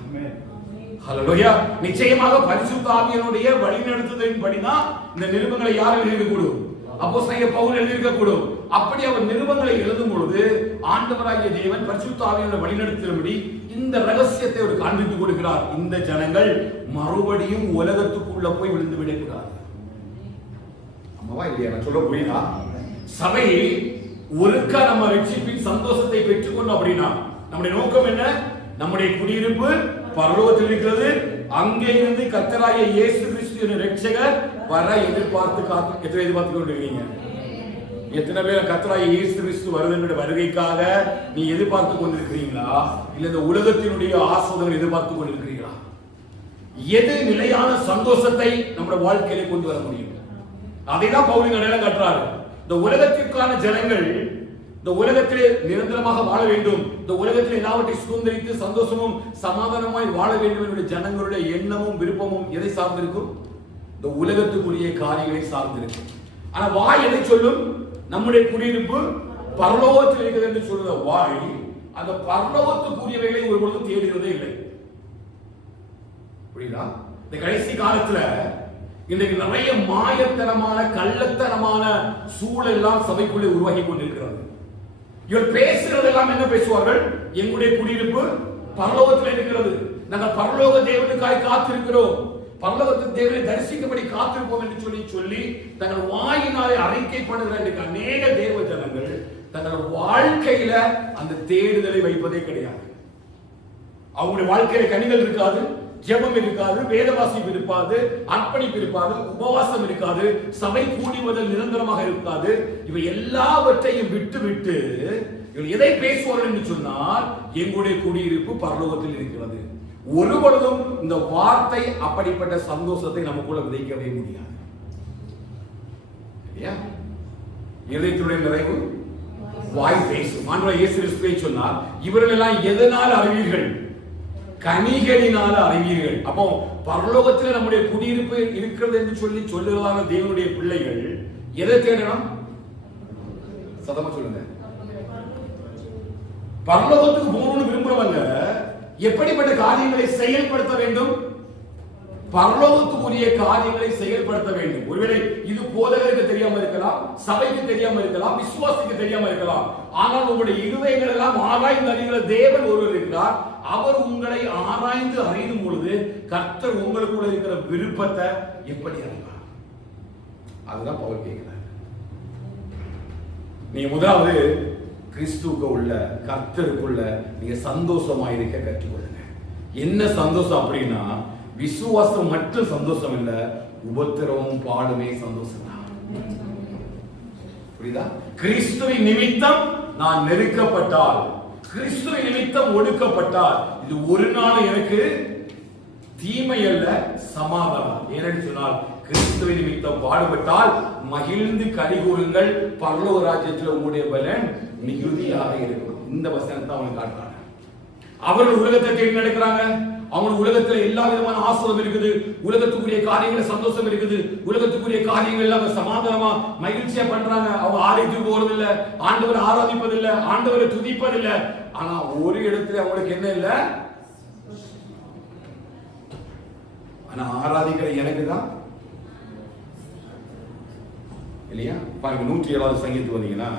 ஹல்லேலூயா. நிச்சயமாக பரிசுத்த ஆவியானுடைய வழிநடத்துதலின்படிதான் இந்த நிருபங்களை யார் எழுதக்கூடும்? அப்போஸ்தலன் பவுல் எழுதியிருக்க கூடும். அப்படி அவர் நிருபங்களை எழுதும் பொழுது ஆண்டவராகிய தேவன் பரிசுத்த ஆவியானுடைய வழிநடத்தும்படி இந்த ரகசியத்தை அவர் காண்பித்துக் கொடுக்கிறார். இந்த ஜனங்கள் மறுபடியும் உலகத்துக்குள்ள போய் விழுந்து விடக்கூடாது. அம்மாவா இல்லையா? நான் சொல்ல புரியுதா? சபை ஒருக்கா நம்ம ரட்சிப்பின் சந்தோஷத்தை பெற்றுக்கொண்டோம் அப்படின்னா நம்முடைய நோக்கம் என்ன? நம்முடைய குடியிருப்பு பரலோகத்தில் இருக்கிறது. அங்கே இருந்து கர்த்தராகிய இயேசு கிறிஸ்து ரட்சகர் வர எதிர்பார்த்து கொண்டிருக்கீங்க. எத்தனை பேர் கர்த்தராகிய இயேசு கிறிஸ்து வருகைக்காக நீ எதிர்பார்த்து கொண்டிருக்கிறீங்களா? இல்ல இந்த உலகத்தினுடைய ஆசீர்வாதங்களை எதிர்பார்த்து கொண்டிருக்கிறீங்களா? எது நிலையான சந்தோஷத்தை நம்முடைய வாழ்க்கையில கொண்டு வர முடியும்? அதைதான் பவுல் அடையாளம் காட்டுறாரு. இந்த உலகத்திற்கான ஜனங்கள் இந்த உலகத்திலே நிரந்தரமாக வாழ வேண்டும், இந்த உலகத்தில் எல்லாவற்றையும் சுதந்திரித்து சந்தோஷமும் சமாதானமாய் வாழ வேண்டும் என்ற ஜனங்களுடைய எண்ணமும் விருப்பமும் எதை சார்ந்திருக்கும்? இந்த உலகத்துக்குரிய காரியங்களை சார்ந்திருக்கும். ஆனா வாய் எதை சொல்லும்? நம்முடைய குடியிருப்பு பரலோகத்தில் இருக்கிறது என்று சொல்ற வாய் அந்த பரலோகத்துக்குரியவைகளை ஒரு பொழுதும் தேடுகிறதே இல்லை. புரியுதா? இந்த கடைசி காலத்துல இன்றைக்கு நிறைய மாயத்தனமான கள்ளத்தனமான சூழல் எல்லாம் சபைக்குள்ளே உருவாகி கொண்டிருக்கிறது. இவர் பேசுறதெல்லாம் என்ன பேசுவார்கள்? எங்களுடைய குடியிருப்பு பரலோகத்தில் இருக்கிறது, நாங்கள் பரலோக தேவனுக்காய் காத்திருக்கிறோம், பரலோகத்தின் தேவனை தரிசிக்கும்படி காத்திருப்போம் என்று சொல்லி தங்கள் வாயினாலே அறிக்கை பண்ணுகிற அநேக தேவ ஜனங்கள் தங்கள் வாழ்க்கையில அந்த தேடுதலை வைப்பதே கிடையாது. அவங்களுடைய வாழ்க்கையில கனிகள் இருக்காது, ஜெபம் இருக்காது, வேத வாசிப்பு இருக்காது, அர்ப்பணிப்பு இருக்காது, உபவாசம் இருக்காது, சபை கூடி முதல் நிரந்தரமாக இருக்காது. இவை எல்லாவற்றையும் விட்டு விட்டு இவர்கள் எதை பேசுவார்கள் என்று சொன்னால் எங்களுடைய குடியிருப்பு பரலோகத்தில் இருக்கிறது. ஒரு பொழுதும் இந்த வார்த்தை அப்படிப்பட்ட சந்தோஷத்தை நமக்குள்ள விதைக்கவே முடியாது. இதயத்துடைய நிறைவு வாய் பேசும். ஆண்டவர் இயேசு கிறிஸ்துவை சொன்னார், இவர்கள் எல்லாம் எதனால் அறிவீர்கள்? கனிகளினால அறிவீர்கள். அப்போ பரலோகத்தில் நம்முடைய குடியிருப்பு இருக்கிறது என்று சொல்லுறதான தேவனுடைய பிள்ளைகள் எதை தேடணும்? சதமா சொல்லுங்க. பரலோகத்துக்கு போகணும்னு விரும்புறவங்க எப்படிப்பட்ட காரியங்களை செயல்படுத்த வேண்டும்? பரலோகத்துக்குரிய காரியங்களை செயல்படுத்த வேண்டும். ஒருவேளை இது போதகருக்கு தெரியாம இருக்கலாம், சபைக்கு தெரியாம இருக்கலாம், விசுவாசிக்கு தெரியாம இருக்கலாம். ஆனால் உங்களுடைய இருதயங்கள் எல்லாம் ஆராய்ந்து அறிகிற தேவன் ஒருவர் இருக்கிறார். அவர் உங்களை ஆராய்ந்து அறியும் பொழுது கர்த்தர் உங்களுக்குள்ள இருக்கிற விருப்பத்தை எப்படி அறிவார்? அதுதான் பவுல் கேட்கிறார். நீங்க முதலாவது கிறிஸ்துவுக்கு உள்ள கர்த்தருக்குள்ள நீங்க சந்தோஷமா இருக்க கற்றுக்கொள்ளுங்க. என்ன சந்தோஷம் அப்படின்னா, விசுவாசம் மட்டும் சந்தோஷம் இல்ல, உபத்திரமும் பாடுமே சந்தோஷம் தான். புரியுதா? கிறிஸ்துவின் நிமித்தம் நான் நெருக்கப்பட்டால், கிறிஸ்துவின் நிமித்தம் ஒடுக்கப்பட்டால், இது ஒரு நாள் எனக்கு தீமை அல்ல, சமாதானம். ஏனென்று சொன்னால் கிறிஸ்துவின் நிமித்தம் பாடுபட்டால் மகிழ்ந்து கலிகூறுங்கள், பரலோக ராஜ்யத்தில் உங்களுடைய பலன் மிகுதியாக இருக்கும். இந்த வசனத்தை அவங்க காட்டுறாங்க. அவர்கள் உலகத்தை தேடி நடக்கிறாங்க. அவங்க உலகத்துல எல்லா விதமான ஆசீர்வாதம் இருக்குது, உலகத்துக்குரிய காரியங்கள சந்தோஷம் இருக்குது, உலகத்துக்குரிய காரியங்கள் எல்லாம் சமாதானமா மகிழ்ச்சியா பண்றாங்க. அவங்க ஆலயத்துக்கு போறது இல்ல, ஆண்டவரை ஆராதிப்பதில்லை, ஆண்டவரை துதிப்பதில்லை. ஆனா ஒரு இடத்துல அவங்களுக்கு என்ன இல்ல? ஆனா ஆராதிக்கிற எனக்கு தான் இல்லையா? பாருங்க 107வது சங்கீதம் வந்தீங்கன்னா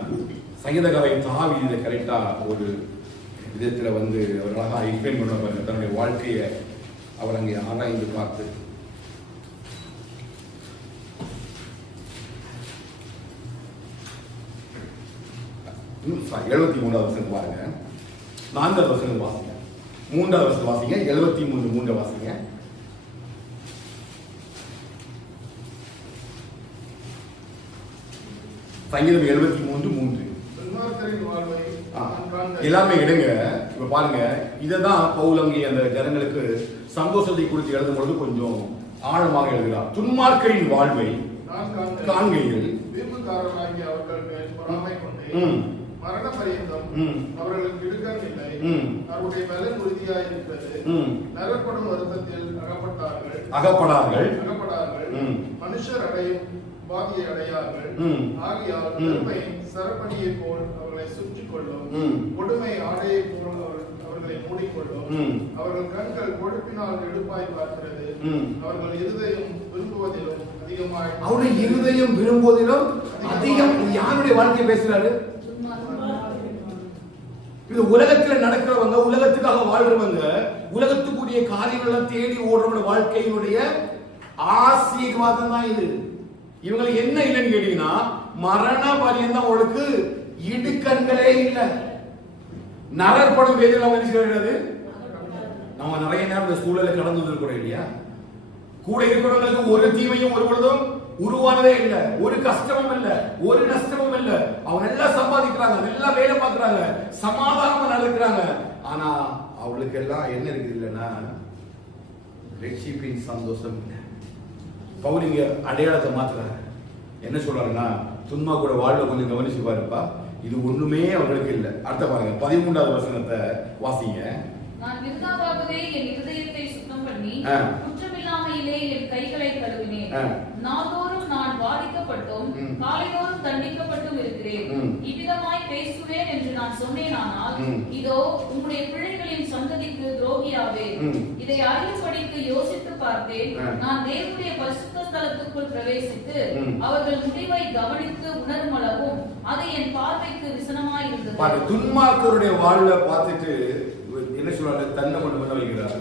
சங்கீதக்காரை தாவீது இதை கரெக்டா ஒரு விதத்துல வந்து அவர் அழகா எக்ஸ்பிளைன் பண்ண பாருங்க. தன்னுடைய வாழ்க்கையை அவர் அங்கே ஆராய்ந்து பார்த்து இன்னும் 73வது வசனம் பாருங்க. 4வது வசனம் வாசிங்க, 3வது வசனம் வாசிங்க, 73 வாசிங்க. சங்கீதம் 73:3. எல்லாமே எடுங்க. இப்ப பாருங்க, இததான் பவுல் அங்கே அந்த ஜனங்களுக்கு சந்தோஷத்தை குறித்து எழுதும் பொழுது கொஞ்சம் ஆழமாக எழுதுகிறார். துன்மார்க்கரின் வாழ்வை காண்கையில் மரண பரியந்தம் அவர்களுக்கு இடுக்கண் இல்லை. அவருடைய பலன் உறுதியாயிருக்கிறது. நரப்படும் வருத்தத்தில் அகப்படார்கள். மனுஷர் அடையும் பாதியை அடையார்கள். ஆகையால் பெருமை சரப்பணியை போல் அவர்களை சுற்றிக் கொள்ளும். கொடுமை ஆடையை போல் அவர்களை மூடிக்கொள்ளும். அவர்கள் கண்கள் கொழுப்பினால் எடுப்பாய் பார்க்கிறது. அவர்கள் இருதயம் விரும்புவதிலும் அதிகமாய் அவருடைய இருதயம் விரும்புவதிலும் அதிகம். யாருடைய வாழ்க்கையை பேசுறாரு? இது உலகத்துல நடக்கிறவங்க, உலகத்துக்காக வாழ்றவங்க, உலகத்துக்குரிய காரியங்களை தேடி ஓடுறவங்க வாழ்க்கையினுடைய ஆசீர்வாதம் தான் இது. இவங்களுக்கு என்ன இல்லைன்னு கேட்டீங்கன்னா, மரண பரியந்தம் அவளுக்கு இடுக்கண்களே இல்லை. நரற்படும் வேதியில் அவங்க என்ன செய்யறது? நம்ம நிறைய நேரம் இந்த சூழலை கடந்து வந்திருக்கிறோம் இல்லையா? கூட இருக்கிறவங்களுக்கு ஒரு தீமையும் ஒரு பொழுதும் உருவானதே இல்லை, ஒரு கஷ்டமும் இல்லை, ஒரு நஷ்டமும் இல்லை. அவங்க எல்லாம் சம்பாதிக்கிறாங்க, எல்லாம் வேலை பார்க்கறாங்க, சமாதானமா நடக்கிறாங்க. ஆனா அவளுக்கு எல்லாம் என்ன இருக்குது இல்லைன்னா ரட்சிப்பின் சந்தோஷம் இல்லை. பவுல் இங்க அடையாளத்தை மாத்துறாரு. என்ன சொல்றாருன்னா, துன்மா கூட வாழ்வை கொஞ்சம் கவனிச்சு பாருப்பா, இது ஒண்ணுமே அவங்களுக்கு இல்லை. அடுத்த பாருங்க 13வது வசனத்தை வாசிங்க. நான் விருதாவாகவே என் இருதயத்தை சுத்தம் பண்ணி குற்றமில்லாமையிலே என் கைகளை கழுவினேன். நாள்தோறும் நான் பாதிக்கப்பட்டும் காலைதோறும் தண்டிக்கப்பட்டும் இருக்கிறேன். இவ்விதமாய் பேசுவேன் என்று நான் சொன்னேனானால், இதோ உங்களுடைய பிள்ளைகளின் சந்ததிக்கு துரோகியாவே. இதை அறியும்படிக்கு யோசித்து பார்த்தேன். நான் தேவனுடைய பரிசுத்த ஸ்தலத்துக்குள் பிரவேசித்து அவர்கள் முடிவை கவனித்து உணர்மளவும் அது என் பார்வைக்கு விசனமாய் இருந்தது. துன்மார்க்கருடைய வாழ்வை பார்த்துட்டு என்ன சொல்றாரு? தன்னை கொண்டு பண்ண வைக்கிறார்.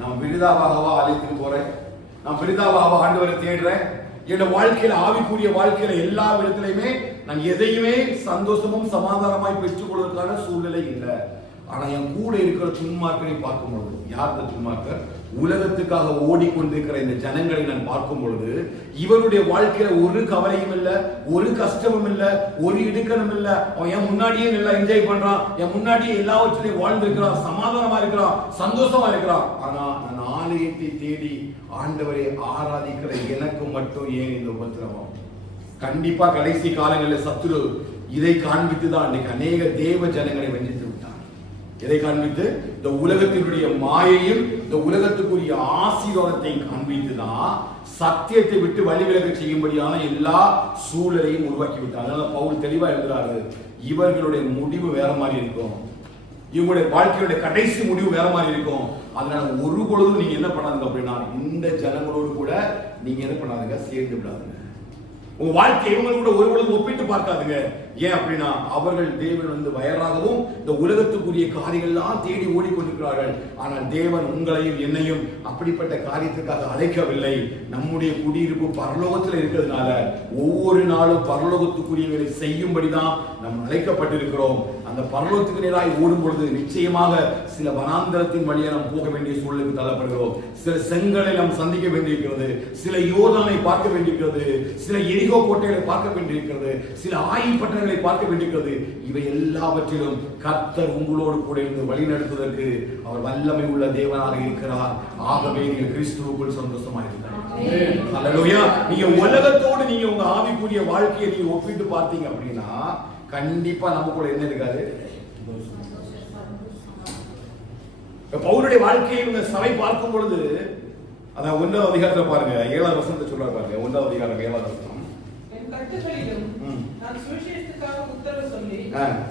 நான் விருதாவாகவா அழைத்துட்டு போறேன், நான் விருதாவாகவா ஆண்டவரை தேடுறேன். என்னோட வாழ்க்கையில, ஆவிக்குரிய வாழ்க்கையில எல்லா விதத்திலையுமே நான் எதையுமே சந்தோஷமும் சமாதானமாய் பெற்றுக் கொள்வதற்கான சூழ்நிலை இல்லை. ஆனா என் கூட இருக்கிற துன்மார்க்கரை பார்க்கும் பொழுது, யார் இந்த துன்மார்க்கர்? உலகத்துக்காக ஓடிக்கொண்டிருக்கிற இந்த ஜனங்களை நான் பார்க்கும் பொழுது, இவருடைய வாழ்க்கையில ஒரு கவலையும் இல்லை, ஒரு கஷ்டமும் இல்லை, ஒரு இடுக்கணும் இல்லை. அவன் என் முன்னாடியே நல்லா என்ஜாய் பண்றான், என் முன்னாடியே எல்லாவற்றிலையும் வாழ்ந்திருக்கிறான், சமாதானமா இருக்கிறான், சந்தோஷமா இருக்கிறான். ஆனா நான் ஆலயத்தை தேடி ஆண்டவரை ஆராதிக்கிற எனக்கு மட்டும் ஏன் இந்த உபத்திரவம்? கண்டிப்பா கடைசி காலங்களில் சத்துரு இதை காண்பித்துதான் இன்னைக்கு அநேக தேவ ஜனங்களை வெஞ்சித்து விட்டார். இதை காண்பித்து இந்த உலகத்தினுடைய மாயையும் இந்த உலகத்துக்குரிய ஆசீர்வாதத்தையும் காண்பித்துதான் சத்தியத்தை விட்டு வழிவிலக செய்யும்படியான எல்லா சூழலையும் உருவாக்கி விட்டார். அதனால பவுல் தெளிவா எழுதுறாரு, இவர்களுடைய முடிவு வேற மாதிரி இருக்கும், இவங்களுடைய வாழ்க்கையுடைய கடைசி முடிவு வேற மாதிரி இருக்கும். அதனால ஒரு பொழுதும் நீங்க என்ன பண்ணாதுங்க அப்படின்னா, இந்த ஜனங்களோடு கூட நீங்க என்ன பண்ணாதுங்க, சேர்ந்து விடாதுங்க. உங்க வாழ்க்கை இவங்களோட ஒரு பொழுது ஒப்பிட்டு பார்க்காதுங்க. ஏன் அப்படின்னா, அவர்கள் தேவன் வந்து வயராகவும் இந்த உலகத்துக்குரிய காரியங்கள்லாம் தேடி ஓடிக்கொண்டிருக்கிறார்கள். ஆனால் தேவன் உங்களையும் என்னையும் அப்படிப்பட்ட காரியத்துக்காக அழைக்கவில்லை. நம்முடைய குடியிருப்பு பரலோகத்தில் இருக்கிறதுனால ஒவ்வொரு நாளும் பரலோகத்துக்குரியவர்களை செய்யும்படிதான் நாம் அழைக்கப்பட்டிருக்கிறோம். அந்த பரலோகத்துக்கு நேராக ஓடும் பொழுது நிச்சயமாக சில வனாந்தரத்தின் வழியாக நாம் போக வேண்டிய சூழலுக்கு தள்ளப்படுகிறோம். சில செங்கலை நாம் சந்திக்க வேண்டியிருக்கிறது, சில யோர்தானை பார்க்க வேண்டியிருக்கிறது, சில எரிகோ கோட்டைகளை பார்க்க வேண்டியிருக்கிறது, சில ஆயுப்பட்டங்களை பார்க்க வேண்டியிருக்கிறது. இவை எல்லாவற்றிலும் கர்த்தர் உங்களோடு கூட இருந்து வழி நடத்துவதற்கு அவர் வல்லமை உள்ள தேவனாக இருக்கிறார். ஆகவே நீங்கள் கிறிஸ்துவுக்குள் சந்தோஷமா இருக்கிறார். அல்லேலூயா. நீங்க உலகத்தோடு நீங்க உங்க ஆவிக்குரிய வாழ்க்கையை நீங்க ஒப்பிட்டு பார்த்தீங்க அப்படின்னா கண்டிப்பா நமக்குள்ள என்ன இருக்காது? பவுலுடைய வாழ்க்கையை இவங்க சபை பார்க்கும் பொழுது, அதான் 1வது அதிகாரத்துல பாருங்க, 7வது வசனத்தை சொல்றாரு பாருங்க. 1வது அதிகாரம் 7வது வசனம். என் கட்டுகளிலும் நான் சுவிசேஷத்துக்காக உத்தரவு சொல்லி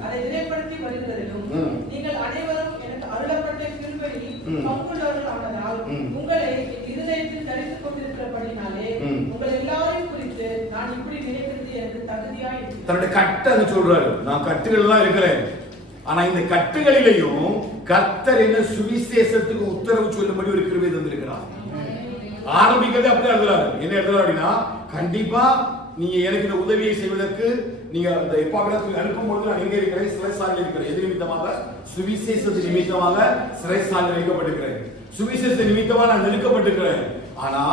அதை நிலைப்படுத்தி வருகிறதிலும் நீங்கள் அனைவரும் எனக்கு அருளப்பட்ட கிருபையில் பங்குள்ளவர்கள் ஆனதால் உங்களை இருதயத்தில் தரித்துக் கொண்டிருக்கிறபடினாலே உங்கள் எல்லாரையும் குறித்து நான் இப்படி நினைக்கிறது எனக்கு தகுதியாய் இருக்கிறேன். தன்னுடைய கட்டை சொல்றாரு, நான் கட்டுகள் தான் இருக்கிறேன். ஆனா இந்த கட்டுகளிலையும் கர்த்தர் என்ன சுவிசேஷத்துக்கு உத்தரவு சொல்லும்படி ஒரு கிருபை தந்திருக்கிறார். ஆரம்பிக்கிறதே அப்படி எழுதுறாரு. என்ன எழுதுறாரு அப்படின்னா, கண்டிப்பா நீங்க எனக்கு இந்த உதவியை செய்வதற்கு நீங்க இந்த எப்பாபிரத்துக்கு அனுப்பும்போது நான் எங்க இருக்கிறேன்? சிறைசாலையில் இருக்கிறேன். எது நிமித்தமாக? சுவிசேஷத்து நிமித்தமாக சிறைசாலையில் வைக்கப்பட்டிருக்கிறேன். சுவிசேஷ நிமித்தமாக நான் நெருக்கப்பட்டிருக்கிறேன். ஆனா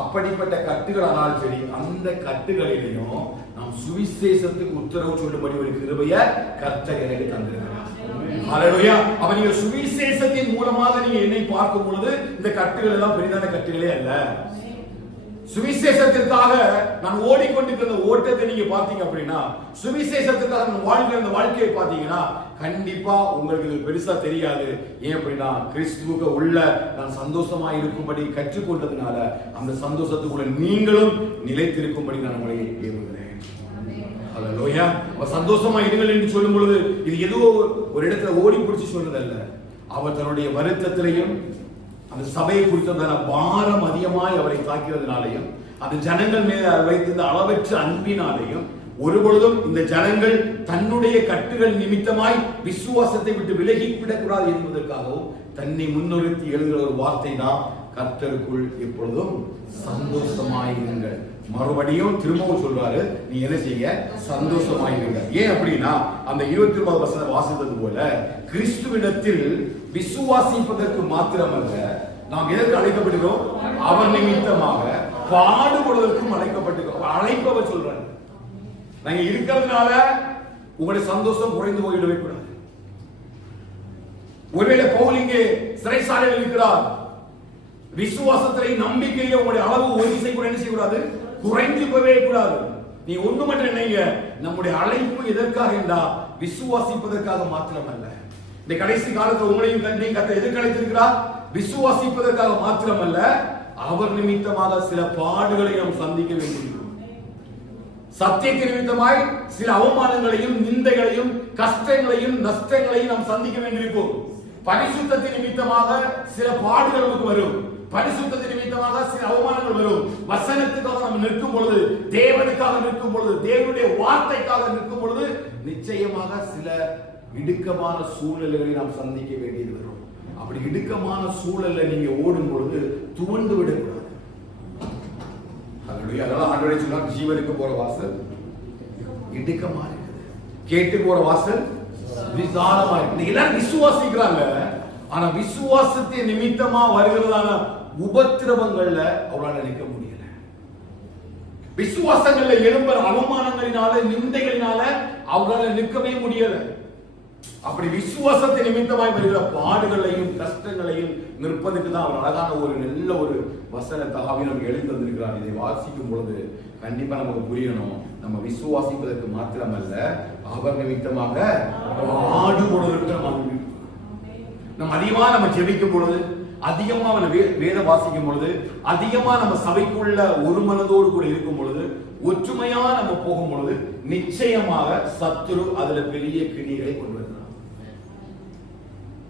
அப்படிப்பட்ட கட்டுகள் ஆனாலும் சரி, அந்த கட்டுகளிலையும் நாம் சுவிசேஷத்துக்கு உத்தரவு சொல்லும்படி ஒரு கிருபையை கர்த்தர் எனக்கு தந்திருக்கிறார். ஹல்லேலூயா. அப்ப நீங்க சுவிசேஷத்தின் மூலமாக நீங்க என்னை பார்க்கும் பொழுது இந்த கட்டுகள் எல்லாம் பெரிதான கட்டுகளே அல்ல. சுவிசேஷத்திற்காக நான் ஓடிக்கொண்டிருக்கிற ஓட்டத்தை நீங்க பார்த்தீங்க அப்படின்னா, சுவிசேஷத்துக்காக நான் வாழ்கிற அந்த வாழ்க்கையை பார்த்தீங்கன்னா கண்டிப்பா உங்களுக்கு இது பெருசா தெரியாது. ஏன் அப்படின்னா, கிறிஸ்துவுக்கு உள்ள நான் சந்தோஷமா இருக்கும்படி கற்றுக்கொண்டதுனால அந்த சந்தோஷத்துக்குள்ள நீங்களும் நிலைத்திருக்கும்படி நான் உங்களை ஏவுகிறேன். ஹல்லேலூயா. சந்தோஷமா இருங்கள் என்று சொல்லும் பொழுது இது ஏதோ ஒரு இடத்துல ஓடி பிடிச்சு சொல்றதல்ல. அவர் தன்னுடைய வருத்தத்திலையும் அந்த சபையை குறித்த பாரம் அதிகமாய் அவரை தாக்கிறதுனாலையும் அந்த ஜனங்கள் மேல வைத்திருந்த அளவற்ற அன்பினாலையும் ஒருபொழுதும் இந்த ஜனங்கள் தன்னுடைய கட்டுகள் நிமித்தமாய் விசுவாசத்தை விட்டு விலகி விடக்கூடாது என்பதற்காகவும் தன்னை முன்னிறுத்தி எழுதுகிற ஒரு வார்த்தை தான், கர்த்தருக்குள் எப்பொழுதும் சந்தோஷமாயிருங்கள். மறுபடியும் திரும்பவும் சொல்றாரு, நீ என்ன செய்ய? சந்தோஷமாயிருங்க. ஏன் அப்படின்னா, அந்த 29 வசனம் வாசித்தது போல கிறிஸ்துவிடத்தில் விசுவாசிப்பதற்கு மாத்திரமல்ல, நாம் எதற்கு அழைக்கப்படுகிறோம்? அவர் நிமித்தமாக பாடுபடுவதற்கும் அழைக்கப்பட்டிருக்கிறோம். அழைப்பவர் சொல்றாரு, நாங்க இருக்கிறதுனால உங்களுடைய சந்தோஷம் குறைந்து போயிடவே கூடாது. ஒருவேளை பவுல் இங்கே சிறைசாலையில் இருக்கிறார், விசுவாசத்திலே நம்பிக்கையில உங்களுடைய அளவு ஒரு விசை கூட என்ன செய்யக்கூடாது? குறைந்து போகவே கூடாது. நீ ஒண்ணு மட்டும் நினைங்க, நம்முடைய அழைப்பு எதற்காக என்றா விசுவாசிப்பதற்காக மாத்திரமல்ல. இந்த கடைசி காலத்தில் உங்களையும் கண்ணையும் கர்த்தர் எதற்கு அழைத்திருக்கிறார்? விசுவாசிப்பதற்காக மாத்திரமல்ல, அவர் நிமித்தமாக சில பாடுகளை நாம் சந்திக்க வேண்டியிருக்கும். சத்தியத்தின் நிமித்தமாய் சில அவமானங்களையும் நிந்தைகளையும் கஷ்டங்களையும் நஷ்டங்களையும் நாம் சந்திக்க வேண்டியிருக்கும். பரிசுத்தத்தின் நிமித்தமாக சில பாடுகள் நமக்கு வரும். பரிசுத்தத்தின் நிமித்தமாக சில அவமானங்கள் வரும். வசனத்துக்காக நாம் நிற்கும் பொழுது, தேவனுக்காக நிற்கும் பொழுது, தேவனுடைய வார்த்தைக்காக நிற்கும் பொழுது நிச்சயமாக சில இடுக்கமான சூழ்நிலைகளை நாம் சந்திக்க வேண்டியது வரும். அப்படி இடுக்கமான சூழல்ல நீங்க ஓடும் பொழுது துவண்டு விடக்கூடாது. அதெல்லாம் ஆண்டவரே சொன்னார், ஜீவனுக்கு போற வாசல் இடுக்கமா இருக்குது, கேட்டு போற வாசல் விசாலமா இருக்கு. எல்லாரும் விசுவாசிக்கிறாங்க, ஆனா விசுவாசத்தை நிமித்தமா வருகிறதான உபத்திரவங்கள்ல அவரால் நிற்க முடியல. விசுவாசங்கள்ல எழும்புற அவமானங்களினால நிந்தைகளினால அவரால் நிற்கவே முடியல. அப்படி விசுவாசத்தை நிமித்தமாய் வருகிற பாடுகளையும் கஷ்டங்களையும் நிற்பதுக்கு தான் அவர் அழகான ஒரு நல்ல ஒரு வசனத்தை நமக்கு எழுதி தந்திருக்கிறார். இதை வாசிக்கும் பொழுது கண்டிப்பா நமக்கு புரியணும், நம்ம விசுவாசிப்பதற்கு மாத்திரமல்ல, அவர் நிமித்தமாக பாடுபடுவதற்கு நம்ம அதிகமா நம்ம ஜெபிக்கும் பொழுது, அதிகமா வேதம் வாசிக்கும் பொழுது, அதிகமா நம்ம சபைக்குள்ள ஒரு மனதோடு கூட இருக்கும் பொழுது, ஒற்றுமையா நம்ம போகும் பொழுது நிச்சயமாக சத்துரு அதுல பெரிய கிணிகளை கொண்டு வருகிறார்.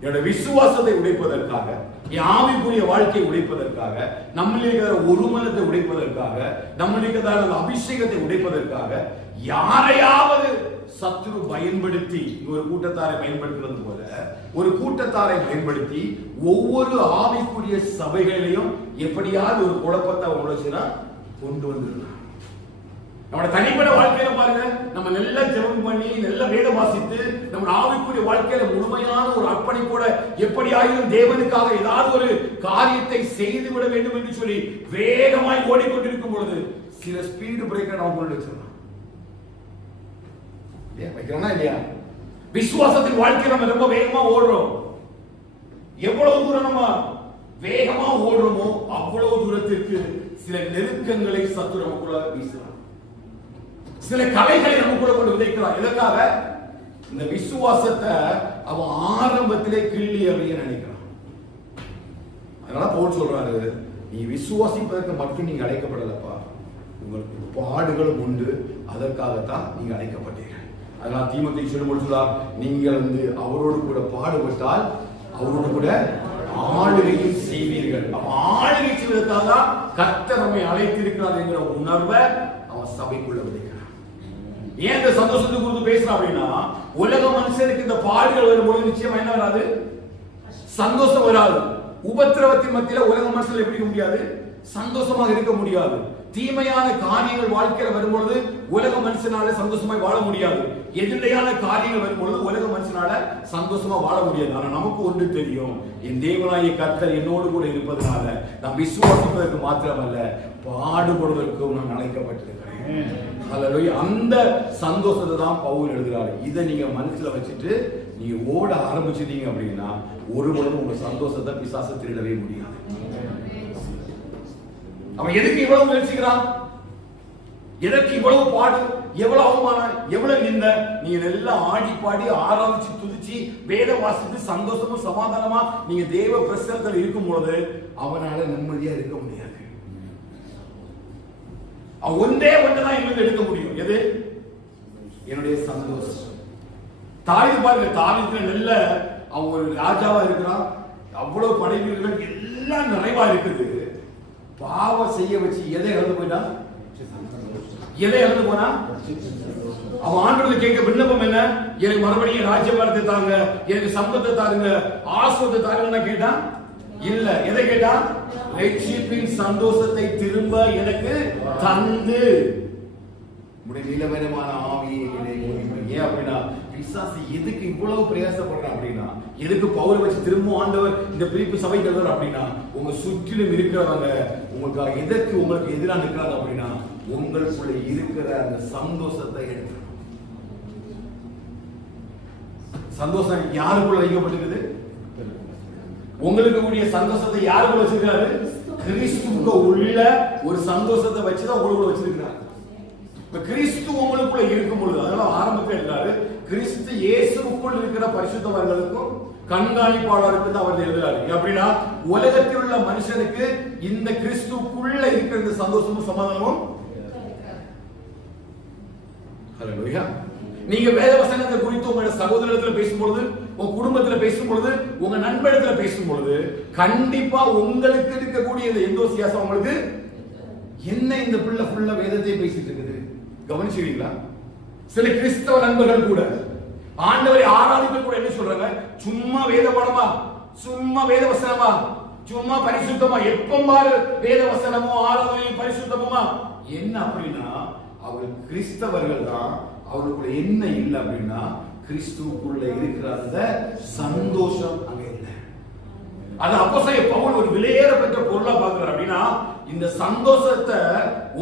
என்னோட விசுவாசத்தை உடைப்பதற்காக, என் ஆவிக்குரிய வாழ்க்கையை உடைப்பதற்காக, நம்மளுடைய ஒரு மனத்தை உடைப்பதற்காக, நம்மளுடைய அபிஷேகத்தை உடைப்பதற்காக யாரையாவது சத்துரு பயன்படுத்தி, ஒரு கூட்டத்தாரை பயன்படுத்துவது போல ஒரு கூட்டத்தாரை பயன்படுத்தி ஒவ்வொரு ஆவிக்குரிய சபைகளையும் எப்படியாவது ஒரு குழப்பத்தை அவங்கள கொண்டு வந்துருந்தாங்க. நம்மளோட தனிப்பட்ட வாழ்க்கையில பாருங்க, நம்ம நல்லா ஜெபம் பண்ணி நல்ல வேதம் வாசித்து நம்ம ஆவிக்குரிய வாழ்க்கையில முழுமையான ஒரு அர்ப்பணிப்போட எப்படியாயிரும் தேவனுக்காக ஏதாவது ஒரு காரியத்தை செய்து விட வேண்டும் என்று சொல்லி வேகமாய் ஓடிக்கொண்டிருக்கும் பொழுது சில ஸ்பீடு பிரேக்கர் நம்ம கொண்டு வச்சிடலாம். வைக்கிறோம்னா இல்லையா? விசுவாசத்தின் வாழ்க்கையில நம்ம ரொம்ப வேகமா ஓடுறோம். எவ்வளவு தூரம் நம்ம வேகமா ஓடுறோமோ அவ்வளவு தூரத்திற்கு சில நெருக்கங்களை சத்துரு நமக்குள்ள வீசுறான், சில கலைகளை நமக்குள்ள கொண்டு விதைக்கிறான். எதற்காக? இந்த விசுவாசத்தை அவன் ஆரம்பத்திலே கிள்ளி அறிய நினைக்கிறான். அதனால பவுல் சொல்றாரு, நீ விசுவாசிப்பதற்கு மட்டும் நீங்க அழைக்கப்படலப்பா, உங்களுக்கு பாடுகளும் உண்டு, அதற்காகத்தான் நீங்க அழைக்கப்பட்டீர்கள். அதனால தீமோத்தேயுவுக்கு சொல்லும்போது சொல்றார், நீங்கள் அவரோடு கூட பாடுபட்டால் அவரோடு கூட ஆளுகையும் செய்வீர்கள். ஆளுகை செய்வதற்காக கர்த்தர் நம்மை அழைத்திருக்கிறார் என்கிற உணர்வை அவன் சபைக்குள்ள விதைக்கிறான். ஏன் இந்த சந்தோஷத்தை குறித்து பேசுறோம் அப்படின்னா, உலக மனுஷனுக்கு இந்த பாடுகள் வரும்போது நிச்சயமா என்ன வராது? சந்தோஷம் வராது. உபத்திரவத்தின் மத்தியில உலக மனுஷன் எப்படி இருக்க முடியாது? சந்தோஷமாக இருக்க முடியாது. தீமையான காரியங்கள் வாழ்க்கையில வரும்பொழுது உலக மனுஷனால சந்தோஷமாய் வாழ முடியாது. எதிர்லையான காரியங்கள் வரும்பொழுது உலக மனுஷனால சந்தோஷமா வாழ முடியாது. ஆனா நமக்கு ஒன்று தெரியும், என் தேவனாகிய கர்த்தர் என்னோடு கூட இருப்பதனால நான் விசுவாசிப்பதற்கு மாத்திரமல்ல, பாடுபடுவதற்கும் நான் அழைக்கப்பட்டிருக்கிறேன். ஹல்லேலூயா. அந்த சந்தோஷத்தை தான் பவுல் எழுதுறாரு. இதை நீங்க மனசுல வச்சுட்டு நீங்க ஓட ஆரம்பிச்சிட்டீங்க அப்படின்னா ஒருபொழுதும் உங்க சந்தோஷத்தை பிசாசு திருடவே முடியாது. அவன் எதுக்கு இவ்வளவு முயற்சிக்கிறான்? எதற்கு இவ்வளவு பாடு, எவ்வளவு அவமானம், எவ்வளவு நிந்த? நீங்க எல்லாம் ஆடி பாடி ஆராய்ச்சி துதிச்சு வேத வாசித்து சந்தோஷமும் சமாதானமா நீங்க தேவ பிரசன்னத்தில் இருக்கும் பொழுது அவனால நிம்மதியா இருக்க முடியாது. அவன் ஒன்றுதான் இங்கிருந்து எடுக்க முடியும். எது? என்னுடைய சந்தோஷம். தாவீது பாருங்க, தாவீது நல்ல அவன் ஒரு ராஜாவா இருக்கிறான், அவ்வளவு படை வீரர்கள் எல்லாம் நிறைவா இருக்குது. பாவம் செய்ய வச்சு எதை இழந்து போயிட்டான்? எதை இழந்து போனா? அவன் ஆண்டவரை கேட்க விண்ணப்பம் என்ன? எனக்கு மறுபடியும் ராஜ்யபாரத்தை தாங்க, எனக்கு சம்பத்தை தாருங்க, ஆசீர்வாதத்தை தாருங்கன்னா கேட்டான்? இல்ல. எதை கேட்டான்? ரட்சிப்பின் சந்தோஷத்தை திரும்ப எனக்கு தந்து உடைய நிலவரமான ஆவியை ஏன் அப்படின்னா பிசாசு எதுக்கு இவ்வளவு பிரயாசப்படுறான் அப்படின்னா, எதுக்கு பவுலை வச்சு திரும்ப ஆண்டவர் இந்த பிலிப்பு சபைக்கு எழுதுறார் அப்படின்னா, உங்க சுற்றிலும் இருக்கிறவங்க உங்களுக்கு எதற்கு உங்களுக்கு எதிராக நிற்கிறாங்க அப்படின்னா உங்களுக்குள்ள இருக்கிற அந்த சந்தோஷத்தை எடுக்கணும். சந்தோஷம் யாருக்குள்ள வைக்கப்பட்டிருக்குது? உங்களுக்கு கூடிய சந்தோஷத்தை யாருக்குள்ள வச்சிருக்காரு? கிறிஸ்துவுக்கு உள்ள ஒரு சந்தோஷத்தை வச்சுதான் உங்களுக்குள்ள வச்சிருக்கிறார். இப்ப கிறிஸ்து உங்களுக்குள்ள இருக்கும் பொழுது, அதனால ஆரம்பத்தில் எழுதாரு, கிறிஸ்து இயேசுவுக்குள் இருக்கிற பரிசுத்தவர்களுக்கும் கண்காணிப்பாளருக்கு தான் அவர் எழுதுறாரு. அப்படின்னா உலகத்தில் உள்ள மனுஷனுக்கு இந்த கிறிஸ்துவுக்குள்ள இருக்கிற இந்த சந்தோஷமும் சமாதானமும். ஹல்லேலூயா. நீங்க வேத வசனத்தை குறித்து உங்களோட சகோதரத்துல பேசும்பொழுது, உங்க குடும்பத்துல பேசும்பொழுது, உங்க நண்பரிடத்துல பேசும்பொழுது கண்டிப்பா உங்களுக்கு இருக்கக்கூடிய இந்த எந்தோசியாசம் உங்களுக்கு என்ன, இந்த பிள்ளை ஃபுல்லா வேதத்தை பேசிட்டு இருக்குது கவனிச்சிருக்கீங்களா? சில கிறிஸ்தவ நண்பர்கள் கூட ஆண்டவரை ஆராதிக்க கூட என்ன சொல்றாங்க? சும்மா வேத பாடமா, சும்மா வேத வசனமா, சும்மா பரிசுத்தமா, எப்ப பாரு வேத வசனமோ ஆராதனையும் பரிசுத்தமா. என்ன அப்படின்னா அவர் கிறிஸ்தவர்கள் தான். அவருக்குள்ள என்ன இல்லை அப்படின்னா கிறிஸ்துவுக்குள்ள இருக்கிற அந்த சந்தோஷம் அங்க இல்லை. அது அப்போஸ்தலன் பவுல் ஒரு விலையேறப்பட்ட பொருளா பார்க்கிறார். அப்படின்னா இந்த சந்தோஷத்தை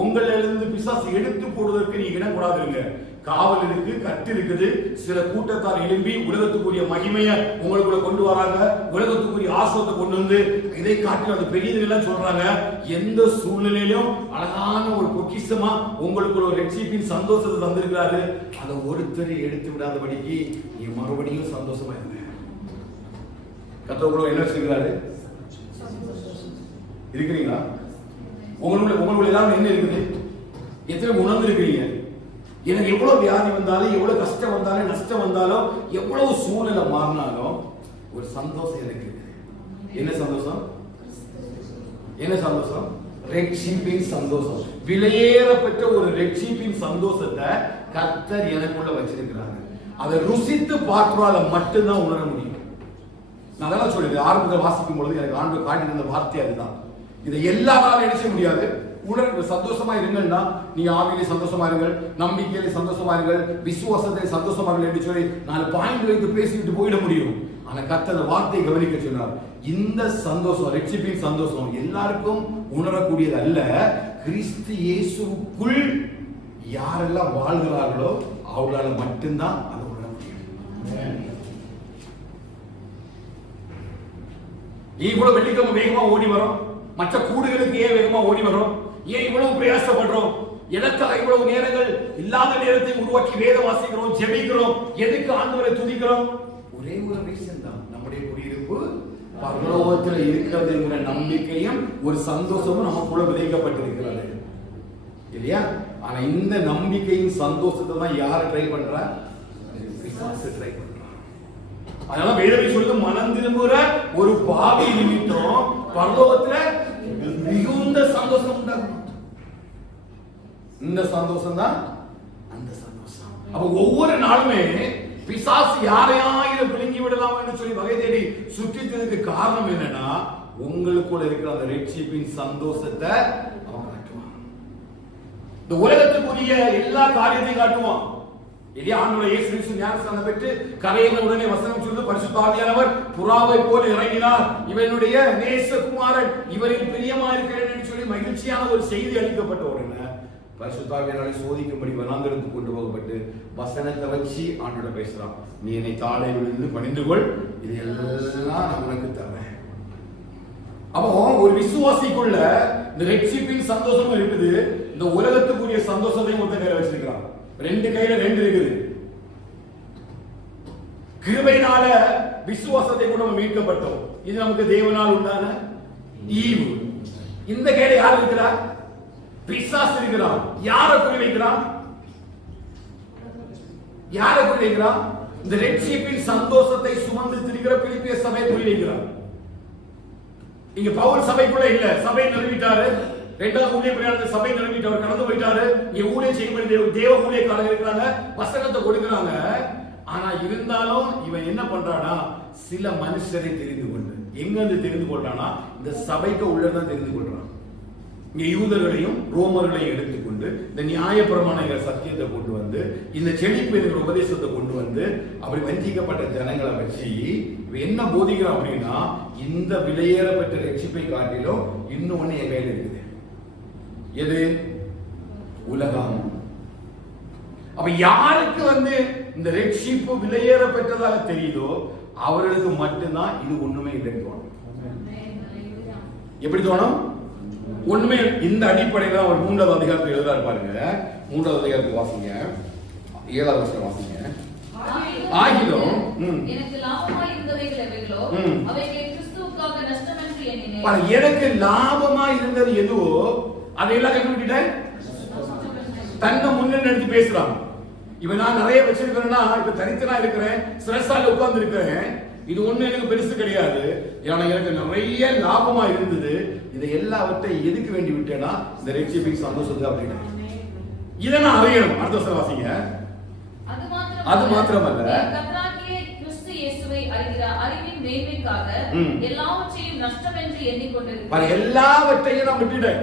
உங்களிலிருந்து பிசாசு எடுத்து போடுவதற்கு நீங்க இடம் கூடாதுங்க. காவல் இருக்கு, கட்டு இருக்குது. சில கூட்டத்தார் எழும்பி உலகத்துக்குரிய மகிமையை உங்களுக்குள்ள கொண்டு வராங்க, உலகத்துக்குரிய ஆசோத்தை கொண்டு வந்து இதை காட்டி அது பெரியதுலாம் சொல்றாங்க. எந்த சூழ்நிலையிலும் அழகான ஒரு பொக்கிஷமா உங்களுக்குள்ள ஒரு ரட்சிப்பின் சந்தோஷத்தை தந்திருக்கிறாரு. அதை ஒருத்தரை எடுத்து விடாதபடிக்கு நீ மறுபடியும் சந்தோஷமா இருங்க. கர்த்தர் என்ன செய்கிறாரு? இருக்கிறீங்களா? உங்களுக்குள்ள எல்லாம் என்ன இருக்குது? எத்தனை உணர்ந்து இருக்கிறீங்க? எனக்கு எவ்வளவு வியாதி வந்தாலும், எவ்வளவு கஷ்டம் வந்தாலும், நஷ்டம் வந்தாலும், எவ்வளவு சூழ்நிலை மாறினாலும் ஒரு சந்தோஷம் எனக்கு இருக்குது. என்ன சந்தோஷம்? என்ன சந்தோஷம்? ரட்சிப்பின் சந்தோஷம். விலையேறப்பட்ட ஒரு ரட்சிப்பின் சந்தோஷத்தை கர்த்தர் எனக்குள்ள வச்சிருக்கிறாங்க. அதை ருசித்து பார்க்கிறால மட்டும்தான் உணர முடியும். நான் அதெல்லாம் சொல்லிடுறேன். ஆரம்பத்தில் வாசிக்கும் பொழுது எனக்கு ஆண்டு காட்டியிருந்த வார்த்தை அதுதான். இதை எல்லாராலும் நினைச்ச முடியாது. உணர்வு சந்தோஷமா இருங்கன்னா நீங்க ஆவியிலே சந்தோஷமா இருங்கள், நம்பிக்கையிலே சந்தோஷமா இருங்கள், விசுவாசத்திலே சந்தோஷமா இருங்கள் என்று சொல்லி 4 பாயிண்ட் வைத்து பேசிட்டு போயிட முடியும். ஆனா கர்த்தர் வார்த்தையை கவனிக்க சொன்னார். இந்த சந்தோஷம், ரட்சிப்பின் சந்தோஷம் எல்லாருக்கும் உணரக்கூடியது அல்ல. கிறிஸ்து இயேசுவுக்குள் யாரெல்லாம் வாழ்கிறார்களோ அவங்களால மட்டும்தான் அதை உணர முடியும். இவ்வளவு வெள்ளிக்கிழமை வேகமா ஓடி வரும், மற்ற கூடுகளுக்கு ஏன் வேகமா ஓடி வரும்? ஏன் இவ்வளவு பிரயாசப்படுறோம்? எதற்காக இவ்வளவு நேரங்கள் இல்லாத நேரத்தை உருவாக்கி வேத வாசிக்கிறோம், ஜெபிக்கிறோம்? எதுக்கு ஆண்டவரை துதிக்கிறோம்? ஒரே ஒரு ரீசன் தான், நம்முடைய குடியிருப்பு பரலோகத்தில் இருக்கிறது என்கிற நம்பிக்கையும் ஒரு சந்தோஷமும் நமக்குள்ள விதைக்கப்பட்டிருக்கிறது இல்லையா? ஆனா இந்த நம்பிக்கையின் சந்தோஷத்தை தான் யார் ட்ரை பண்றா? பிசாசு ட்ரை பண்றா. அதனால வேதமே சொல்லுது, மனம் திரும்புற ஒரு பாவி நிமித்தம் பரலோகத்துல மிகுந்த சந்தோஷம் உண்டாகும். இந்த சந்தோஷம் தான் அந்த சந்தோஷம். அப்ப ஒவ்வொரு நாளுமே பிசாசு யாரையாயிரம் விழுங்கி விடலாம் என்று சொல்லி வகை தேடி சுற்றித்ததுக்கு காரணம் என்னன்னா, உங்களுக்குள்ள இருக்கிற அந்த ரட்சிப்பின் சந்தோஷத்தை அவன் காட்டுவான். இந்த உலகத்துக்குரிய எல்லா காரியத்தையும் காட்டுவான். இல்லையா? ஆண்டவரே இயேசு கிறிஸ்து ஞானஸ்நானம் பெற்று கரையில உடனே வசனம் சொல்லுது, பரிசுத்த ஆவியானவர் புறாவை போல இறங்கினார், இவனுடைய நேசகுமாரன், இவரில் பிரியமா இருக்கிறேன் என்று சொல்லி மகிழ்ச்சியான ஒரு செய்தி அளிக்கப்பட்ட உடனே பரிசுத்த ஆவியானவரை சோதிக்கும்படி வனாந்தரத்துக்கு கொண்டு போகப்பட்டு வசனத்தை வச்சு ஆண்டோட பேசுறான். நீ என்னை தாழை விழுந்து பணிந்து கொள், இது எல்லாம் நான் உனக்கு தரேன். அப்போ ஒரு விசுவாசிக்குள்ள இந்த ரட்சிப்பின் சந்தோஷமும் இருக்குது, இந்த உலகத்துக்குரிய சந்தோஷத்தையும் ஒருத்த கையில வச்சிருக்கிறான். ரெண்டு கையில ரெண்டு இருக்குது. கிருபையினால விசுவாசத்தை கூட நம்ம மீட்கப்பட்டோம். இது நமக்கு தேவனால் உண்டான ஈவு. இந்த கையில யார் இருக்கிறா? பிசாசு இருக்கிறான். யாரை குறி வைக்கிறான்? யாரை குறி வைக்கிறான்? இந்த ரட்சிப்பின் சந்தோஷத்தை சுமந்து திரிகிற பிலிப்பிய சபையை குறி வைக்கிறான். இங்க பவுல் சபைக்குள்ள இல்ல, சபை நிறுவிட்டாரு. இரண்டாவது ஊழிய பிரயாணத்தை சபை நிறுவிட்டு அவர் கடந்து போயிட்டாரு. இங்க ஊழியம் செய்யும்படி தேவ ஊழியக்காரங்க இருக்கிறாங்க, வசனத்தை கொடுக்கிறாங்க. ஆனா இருந்தாலும் இவன் என்ன பண்றானா, சில மனுஷரை தெரிந்து கொண்டு, எங்க இருந்து தெரிந்து கொள்றானா, இந்த சபைக்கு உள்ளதான் தெரிந்து கொள்றான். இங்க யூதர்களையும் ரோமர்களையும் எடுத்துக்கொண்டு இந்த நியாயப்பிரமாண சத்தியத்தை கொண்டு வந்து, இந்த செழிப்பு என்கிற உபதேசத்தை கொண்டு வந்து, அப்படி வஞ்சிக்கப்பட்ட ஜனங்களை வச்சு என்ன போதிக்கிறான் அப்படின்னா, இந்த விலையேறப்பட்ட ரட்சிப்பை காட்டிலும் இன்னொன்னு என் கையில் இருக்குது. எது? உலகம். அப்ப யாருக்கு இந்த ரட்சிப்பு விலையேறப்பட்டதாக தெரியுதோ அவர்களுக்கு மட்டும்தான் இது ஒண்ணுமே இல்லைன்னு தோணும். எப்படி தோணும்? ஒண்ணுமே. இந்த அடிப்படையில் அவர் 3வது அதிகாரத்தில் எழுதுறாரு பாருங்க. 3வது அதிகாரத்துக்கு வாசிங்க, 7வது வசனம் வாசிங்க. ஆகிலும் எனக்கு லாபமாய் இருந்தவைகள் எவைகளோ அவைகளை கிறிஸ்துவுக்காக நஷ்டம் என்று எண்ணினேன். எனக்கு லாபமா இருந்தது எதுவோ அதையெல்லாம் கண்டுபிடிட்டேன். தன்னை முன்னணி எடுத்து பேசுறான். இவன் நான் நிறைய வச்சிருக்கிறேன்னா, இப்ப தனித்தனா இருக்கிறேன், ஸ்ட்ரெஸ்ஸால உட்கார்ந்து இருக்கிறேன், இது ஒண்ணு எனக்கு பெருசு கிடையாது, ஏன்னா எனக்கு நிறைய லாபமா இருந்தது, இதை எல்லாவற்றையும் எதுக்கு வேண்டி விட்டேன்னா இந்த ரட்சிப்பின் சந்தோஷத்தை அப்படின்னு இதை நான் அறியணும். அடுத்த வசனம் வாசிங்க. அது மாத்திரமல்ல, கர்த்தராகிய கிறிஸ்து இயேசுவை அறிகிற அறிவின் மேன்மைக்காக எல்லாவற்றையும் நஷ்டம் என்று எண்ணிக்கொண்டிருக்கிறேன். எல்லாவற்றையும் நான் விட்டுட்டேன்.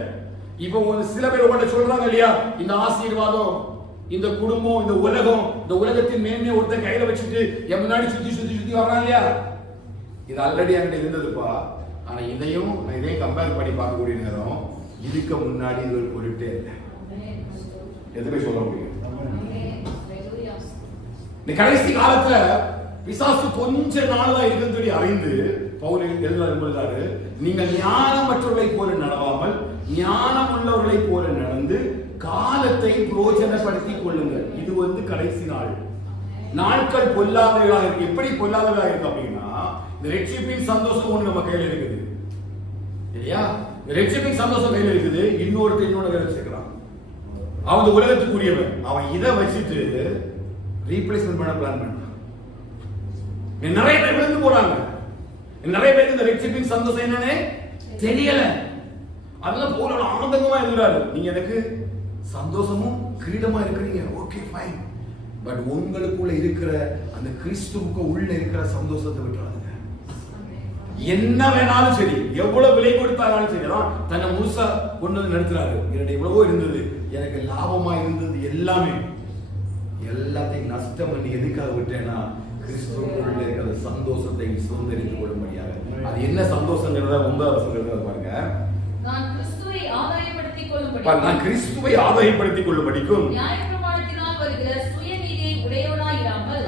இப்போ சில பேர் உங்கள்ட்ட சொல்றாங்க இல்லையா, இந்த ஆசீர்வாதம், இந்த குடும்பம், இந்த உலகம், இந்த உலகத்தின் மேன்மையை ஒருத்தர் கையில வச்சுட்டு என் முன்னாடி சுத்தி சுத்தி சுத்தி வர்றான் இல்லையா, இது ஆல்ரெடி என்கிட்ட இருந்ததுப்பா. ஆனா இதையும் கம்பேர் பண்ணி பார்க்கக்கூடிய நேரம் இதுக்கு முன்னாடி இது ஒரு பொருட்டே இல்லை. எதுவுமே சொல்ல முடியும். இந்த கடைசி காலத்துல பிசாசு கொஞ்ச நாள் தான் இருக்குன்னு சொல்லி அறிந்து பவுல் எழுதுறாரு, நீங்கள் ஞானமற்றவர்களை போல நடவாமல் ஞானம் உள்ளவர்களை போல நடந்து காலத்தை பிரயோஜனப்படுத்திக் கொள்ளுங்கள். இது கடைசி நாள். நாட்கள் பொல்லாதவர்களாக இருக்கு. எப்படி பொல்லாதவர்களாக இருக்கு அப்படின்னா, இந்த ரட்சிப்பின் சந்தோஷம் ஒண்ணு நம்ம கையில இருக்குது இல்லையா? ரட்சிப்பின் சந்தோஷம் கையில இருக்குது. இன்னொருத்தர் இன்னொரு வேலை வச்சுக்கிறான். அவன் உலகத்துக்குரியவன். அவன் இதை வச்சுட்டு ரீப்ளேஸ்மெண்ட் பண்ண பிளான் பண்றான். நிறைய பேர் விழுந்து போறாங்க. நிறைய பேருக்கு இந்த ரட்சிப்பின் சந்தோஷம் என்னன்னு தெரியல. அதெல்லாம் போல ஆனந்தமா இருக்கிறாரு. நீங்க எனக்கு சந்தோஷமும் கிரீடமா இருக்கிறீங்க, ஓகே ஃபைன். பட் உங்களுக்குள்ள இருக்கிற அந்த கிறிஸ்துவுக்கு உள்ள இருக்கிற சந்தோஷத்தை விட்டுறாங்க. என்ன வேணாலும் சரி, எவ்வளவு விலை கொடுத்தாலும் சரி, தன்னை முழுசா கொண்டு வந்து நடத்துறாரு. என்னுடைய எவ்வளவோ இருந்தது, எனக்கு லாபமா இருந்தது எல்லாத்தையும் நஷ்டம் பண்ணி எதுக்காக விட்டேன்னா கிறிஸ்துவுக்குள்ள இருக்கிற சந்தோஷத்தை சுதந்திரித்துக் கொள்ளும்படியாக. அது என்ன சந்தோஷங்கிறத 9வது வசனத்துல பாருங்க. நான் கிறிஸ்துவை ஆதாயப்படுத்திக் கொள்ளும்படிக்கும் நியாயப்பிரமாணத்தினால் வருகிற சுயநீதியை உடையவனாயிராமல்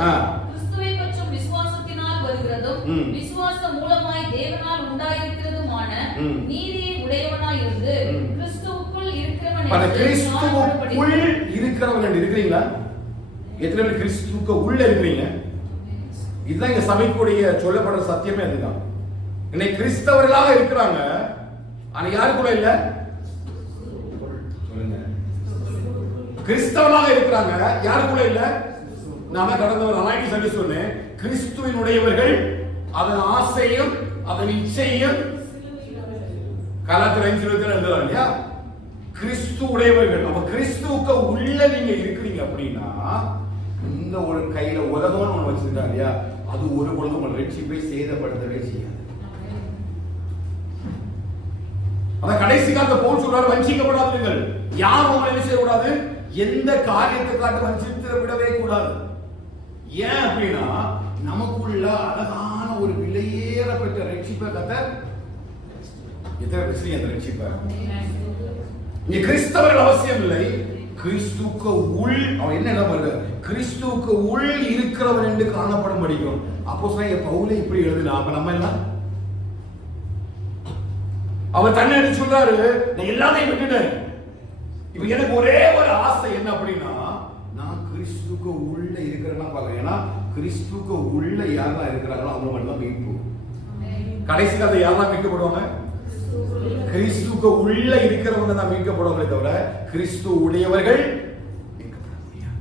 கிறிஸ்துவை பற்றும் விசுவாசத்தினால் வருகிறதும் விசுவாசம் மூலமாய் தேவனால் உண்டாயிருக்கிறதுமான நீதியை உடையவனாயிருந்து கிறிஸ்துவுக்குள் இருக்கிறவன் இருக்கிறீங்களா? எத்தனை பேர் கிறிஸ்துவுக்கு உள்ள இருக்கிறீங்க? இதுதான் இங்க சபைக்குடைய சொல்லப்படுற சத்தியமே. அதுதான் இன்னைக்கு கிறிஸ்தவர்களாக இருக்கிறாங்க, ஆனா யாருக்குள்ள இல்ல? சொல்லுங்க. கிறிஸ்தவர்களாக இருக்கிறாங்க, யாருக்குள்ள இல்ல? நாம கடந்த ஒரு அனாய்டி சொல்லி சொன்னேன், கிறிஸ்துவினுடையவர்கள் அதன் ஆசையும் அதன் இச்சையும் கலாத்திர 5:20 எழுதுறாங்க இல்லையா? கிறிஸ்து உடையவர்கள். அப்ப கிறிஸ்துவுக்கு உள்ள நீங்க இருக்கிறீங்க அப்படின்னா எந்த ஒரு கையில உலகம்னு ஒண்ணு வச்சிருக்கா இல்லையா, அது ஒரு பொழுதும் உங்கள் ரட்சிப்பை சேதப்படுத்தவே செய்யாது. அந்த கடைசி காலத்தை பவுல் சொல்றாரு, வஞ்சிக்கப்படாதீர்கள். யார் உங்களை என்ன செய்யக்கூடாது, எந்த காரியத்தை காட்டு வஞ்சித்து விடவே கூடாது. ஏன் அப்படின்னா நமக்குள்ள அழகான ஒரு விலையேறப்பட்ட ரட்சிப்பை கர்த்தர் எத்தனை பேசுறீங்க அந்த ரட்சிப்பை. இங்க கிறிஸ்தவர்கள் அவசியம் இல்லை, கிறிஸ்துவுக்கு உள் அவன் என்ன பண்ற, கிறிஸ்துவுக்கு உள் இருக்கிறவன் என்று காணப்படும் படிக்கும். அப்போஸ்தலனாகிய பவுலே இப்படி எழுதினா அப்ப நம்ம எல்லாம் அவர் தன்னை என்ன சொல்றாரு, நான் எல்லாத்தையும் விட்டுட்டேன். இப்ப எனக்கு ஒரே ஒரு ஆசை என்ன அப்படின்னா, நான் கிறிஸ்துவுக்கு உள்ள இருக்கிறேன்னா பாருங்க. ஏன்னா கிறிஸ்துவுக்கு உள்ள யாரெல்லாம் இருக்கிறாங்களோ அவங்க மட்டும் தான் மீட்பு. கடைசி காலத்துல யாரெல்லாம் மீட்கப்படுவாங்க, கிறிஸ்துவுக்கு உள்ள இருக்கிறவங்க தான் மீட்கப்படுவாங்களே தவிர கிறிஸ்து உடையவர்கள் மீட்கப்பட முடியாது.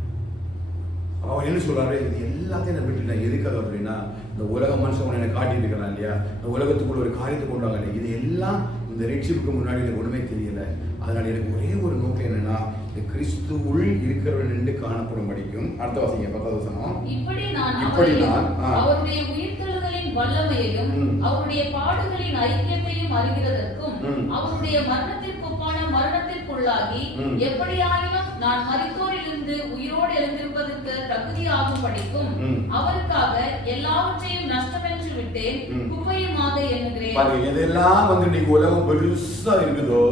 அவர் என்ன சொல்றாரு, இது எல்லாத்தையும் நான் விட்டுட்டேன். எதுக்காக அப்படின்னா இந்த உலக மனுஷன் எனக்கு காட்டிட்டு இருக்கிறான் இல்லையா, இந்த உலகத்துக்குள்ள ஒரு காரியத்தை கொண்டு வாங்க, இது எல்லாம் இந்த ரட்சிப்புக்கு முன்னாடி எனக்கு ஒண்ணுமே தெரியல. அதனால எனக்கு ஒரே ஒரு நோக்கம் என்னன்னா, இந்த கிறிஸ்து உள் இருக்கிறவன் என்று காணப்படும் படிக்கும். அடுத்த வாசிங்க 10வது வசனம். இப்படி நான் அவருடைய உயிர்த்தெழுதலின் வல்லமையையும் அவருடைய பாடுகளின் ஐக்கியத்தையும் அறிகிறதற்கும் அவருடைய மரணத்திற்கு ஒப்பான மரணத்திற்குள்ளாகி எப்படியாயினும் நான் மரித்தோரிலிருந்து உயிரோடு எழுந்திருப்பதற்கு தகுதியாகும் படிக்கும் அவருக்காக எல்லாவற்றையும் நஷ்டமென்று விட்டேன், குப்பையுமாக எண்ணுகிறேன். பாருங்க, எதெல்லாம் வந்து இன்னைக்கு உலகம் பெருசா இருக்குதோ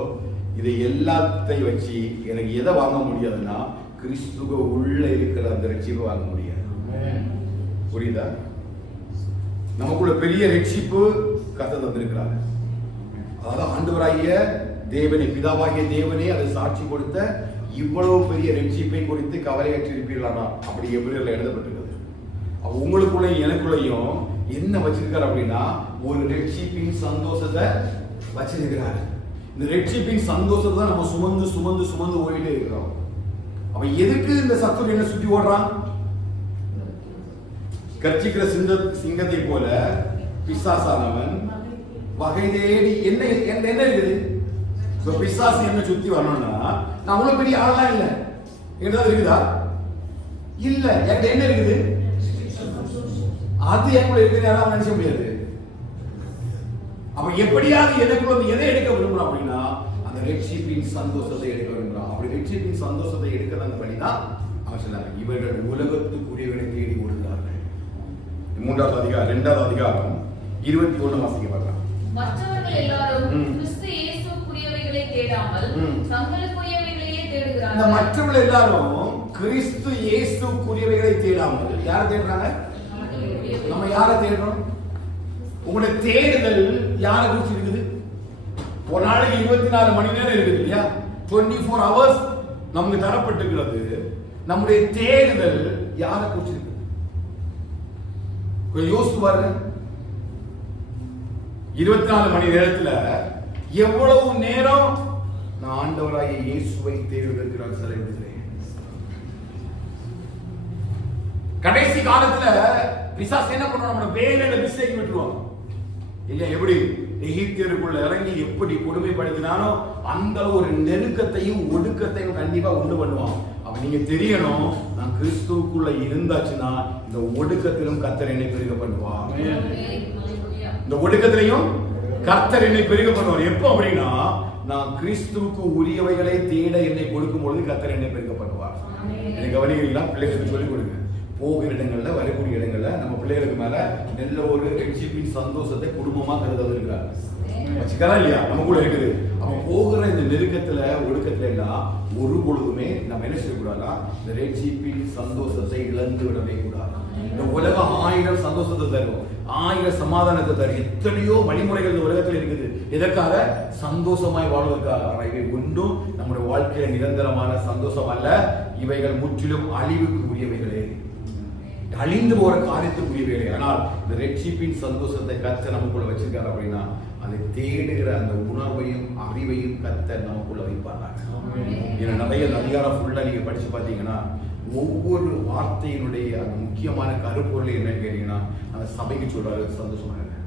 இதை எல்லாத்தையும் வச்சு எனக்கு எதை வாங்க முடியாதுன்னா கிறிஸ்துவ உள்ள இருக்கிற அந்த ரட்சிப்பை வாங்க முடியாது. புரியுதா? நமக்குள்ள பெரிய ரட்சிப்பு கர்த்தர் தந்திருக்கிறாங்க. அதாவது ஆண்டவராகிய தேவனே, பிதாவாகிய தேவனே அதை சாட்சி கொடுத்த இவ்வளவு பெரிய ரட்சிப்பை குறித்து கவலையற்றிருப்பீர்களா அப்படி எபிரேயர்ல எழுதப்பட்டிருக்கிறது. உங்களுக்குள்ளேயும் எனக்குள்ளேயும் என்ன வச்சிருக்காரு அப்படின்னா ஒரு ரட்சிப்பின் சந்தோஷத்தை வச்சிருக்கிறாரு. இந்த ரட்சிப்பின் சந்தோஷத்தை தான் நம்ம சுமந்து சுமந்து சுமந்து ஓடிட்டே இருக்கிறோம். அப்ப எதுக்கு இந்த சத்துரு என்ன சுத்தி ஓடுறான்? கர்ச்சிக்கிற சிங்கத்தை போல பிசாசானவன் வகை தேடி என்ன இருக்குது. இப்ப பிசாசு என்ன சுத்தி வரணும்னா நான் அவ்வளவு பெரிய ஆளெல்லாம் இல்லை, ஏதாவது இருக்குதா? இல்ல, என்கிட்ட என்ன இருக்குது, அது எனக்குள்ள இருக்குது, யாராவது நினைச்ச முடியாது. அப்ப எப்படியாவது எனக்குள்ள எதை எடுக்க விரும்புறான் அப்படின்னா அந்த ரட்சிப்பின் சந்தோஷத்தை எடுக்க விரும்புறான். அப்படி ரட்சிப்பின் சந்தோஷத்தை எடுக்கிற அந்த வழிதான் அவன் சொன்னாங்க, இவர்கள் உலகத்துக்குரியவனை தேடி ஓடுகிறார்கள். 3வது அதிகாரம் 2வது அதிகாரம் 21 வாசிக்க பார்க்கலாம். மற்றவர்கள் எல்லாரும் கிறிஸ்து இயேசுக்குரியவைகளை தேடாமல் தங்களுக்குரியவைகளையே தேடுகிறார்கள். இந்த மற்றவர்கள் எல்லாரும் கிறிஸ்து இயேசுக்குரியவைகளை தேடாமல் யாரை தேடுறாங்க? நம்ம யாரை தேடுறோம்? உங்களுடைய தேடுதல் யாரை குறிச்சு இருக்குது? ஒரு நாளைக்கு 24 மணி நேரம் இருக்குது இல்லையா, 24 hours நமக்கு தரப்பட்டிருக்கிறது. நம்முடைய தேடுதல் யாரை குறிச்சு இருக்கு? கொஞ்சம் யோசித்து பாருங்க. 24 மணி நேரத்துல எவ்வளவு நேரம் நான் ஆண்டவராகிய இயேசுவை தேடுவதற்கு நான் செலவிடுகிறேன். கடைசி காலத்துல பிசாசு என்ன பண்ணுவான், நம்ம வேலையில மிஸ்டேக் விட்டுருவான் இல்லையா? எப்படி எகிப்தியருக்குள்ள இறங்கி எப்படி கொடுமைப்படுத்தினானோ அந்த ஒரு நெருக்கத்தையும் ஒடுக்கத்தையும் கண்டிப்பா உண்டு பண்ணுவான். அப்ப நீங்க தெரியணும், நான் கிறிஸ்துவுக்குள்ள இருந்தாச்சுன்னா இந்த ஒடுக்கத்திலும் கர்த்தர் என்னை பெருக பண்ணுவார். இந்த ஒடுக்கத்திலையும் கர்த்தர் என்னை பெருக பண்ணுவார். எப்போ அப்படின்னா நான் கிறிஸ்துவுக்கு உரியவைகளை தேட என்னை கொடுக்கும் பொழுது கர்த்தர் என்னை பெருக பண்ணுவார். எனக்கு கவனிக்கிறீங்களா? பிள்ளைகளுக்கு சொல்லிக் கொடுங்க. போகிற இடங்கள்ல வரக்கூடிய இடங்கள்ல நம்ம பிள்ளைகளுக்கு மேல நல்ல ஒரு ரட்சிப்பின் சந்தோஷத்தை குடும்பமா கருத இருக்கிறார் வச்சுக்கிறா இல்லையா? நம்ம கூட இருக்குது. அவன் போகிற இந்த நெருக்கத்துல ஒடுக்கத்துல எல்லாம் ஒரு பொழுதுமே நம்ம என்ன செய்யக்கூடாதா, இந்த ரட்சிப்பின் சந்தோஷத்தை இழந்து விடவே கூடாது. இந்த உலகம் 1000 சந்தோஷத்தை தரும், 1000 சமாதானத்தை தரும், எத்தனையோ வழிமுறைகள் இந்த உலகத்தில் இருக்குது. எதற்காக? சந்தோஷமாய் வாழ்வதற்காக. இவை ஒன்றும் நம்முடைய வாழ்க்கையில நிரந்தரமான சந்தோஷம் அல்ல. இவைகள் முற்றிலும் அழிவுக்கு உரியவைகளே, அழிந்து போற காரியத்துக்குரியவைகளே. ஆனால் இந்த ரட்சிப்பின் சந்தோஷத்தை கர்த்தர் நமக்குள்ள வச்சிருக்காரு அப்படின்னா அதை தேடுகிற அந்த உணர்வையும் அறிவையும் கர்த்தர் நமக்குள்ள வைப்பாங்க. ஏன்னா நிறைய அதிகாரம் ஃபுல்லா நீங்க படிச்சு பார்த்தீங்கன்னா ஒவ்வொரு வார்த்தையினுடைய அந்த முக்கியமான கருப்பொருள் என்னன்னு கேட்டீங்கன்னா அந்த சபைக்கு சொல்றாரு, சந்தோஷமா இருங்க,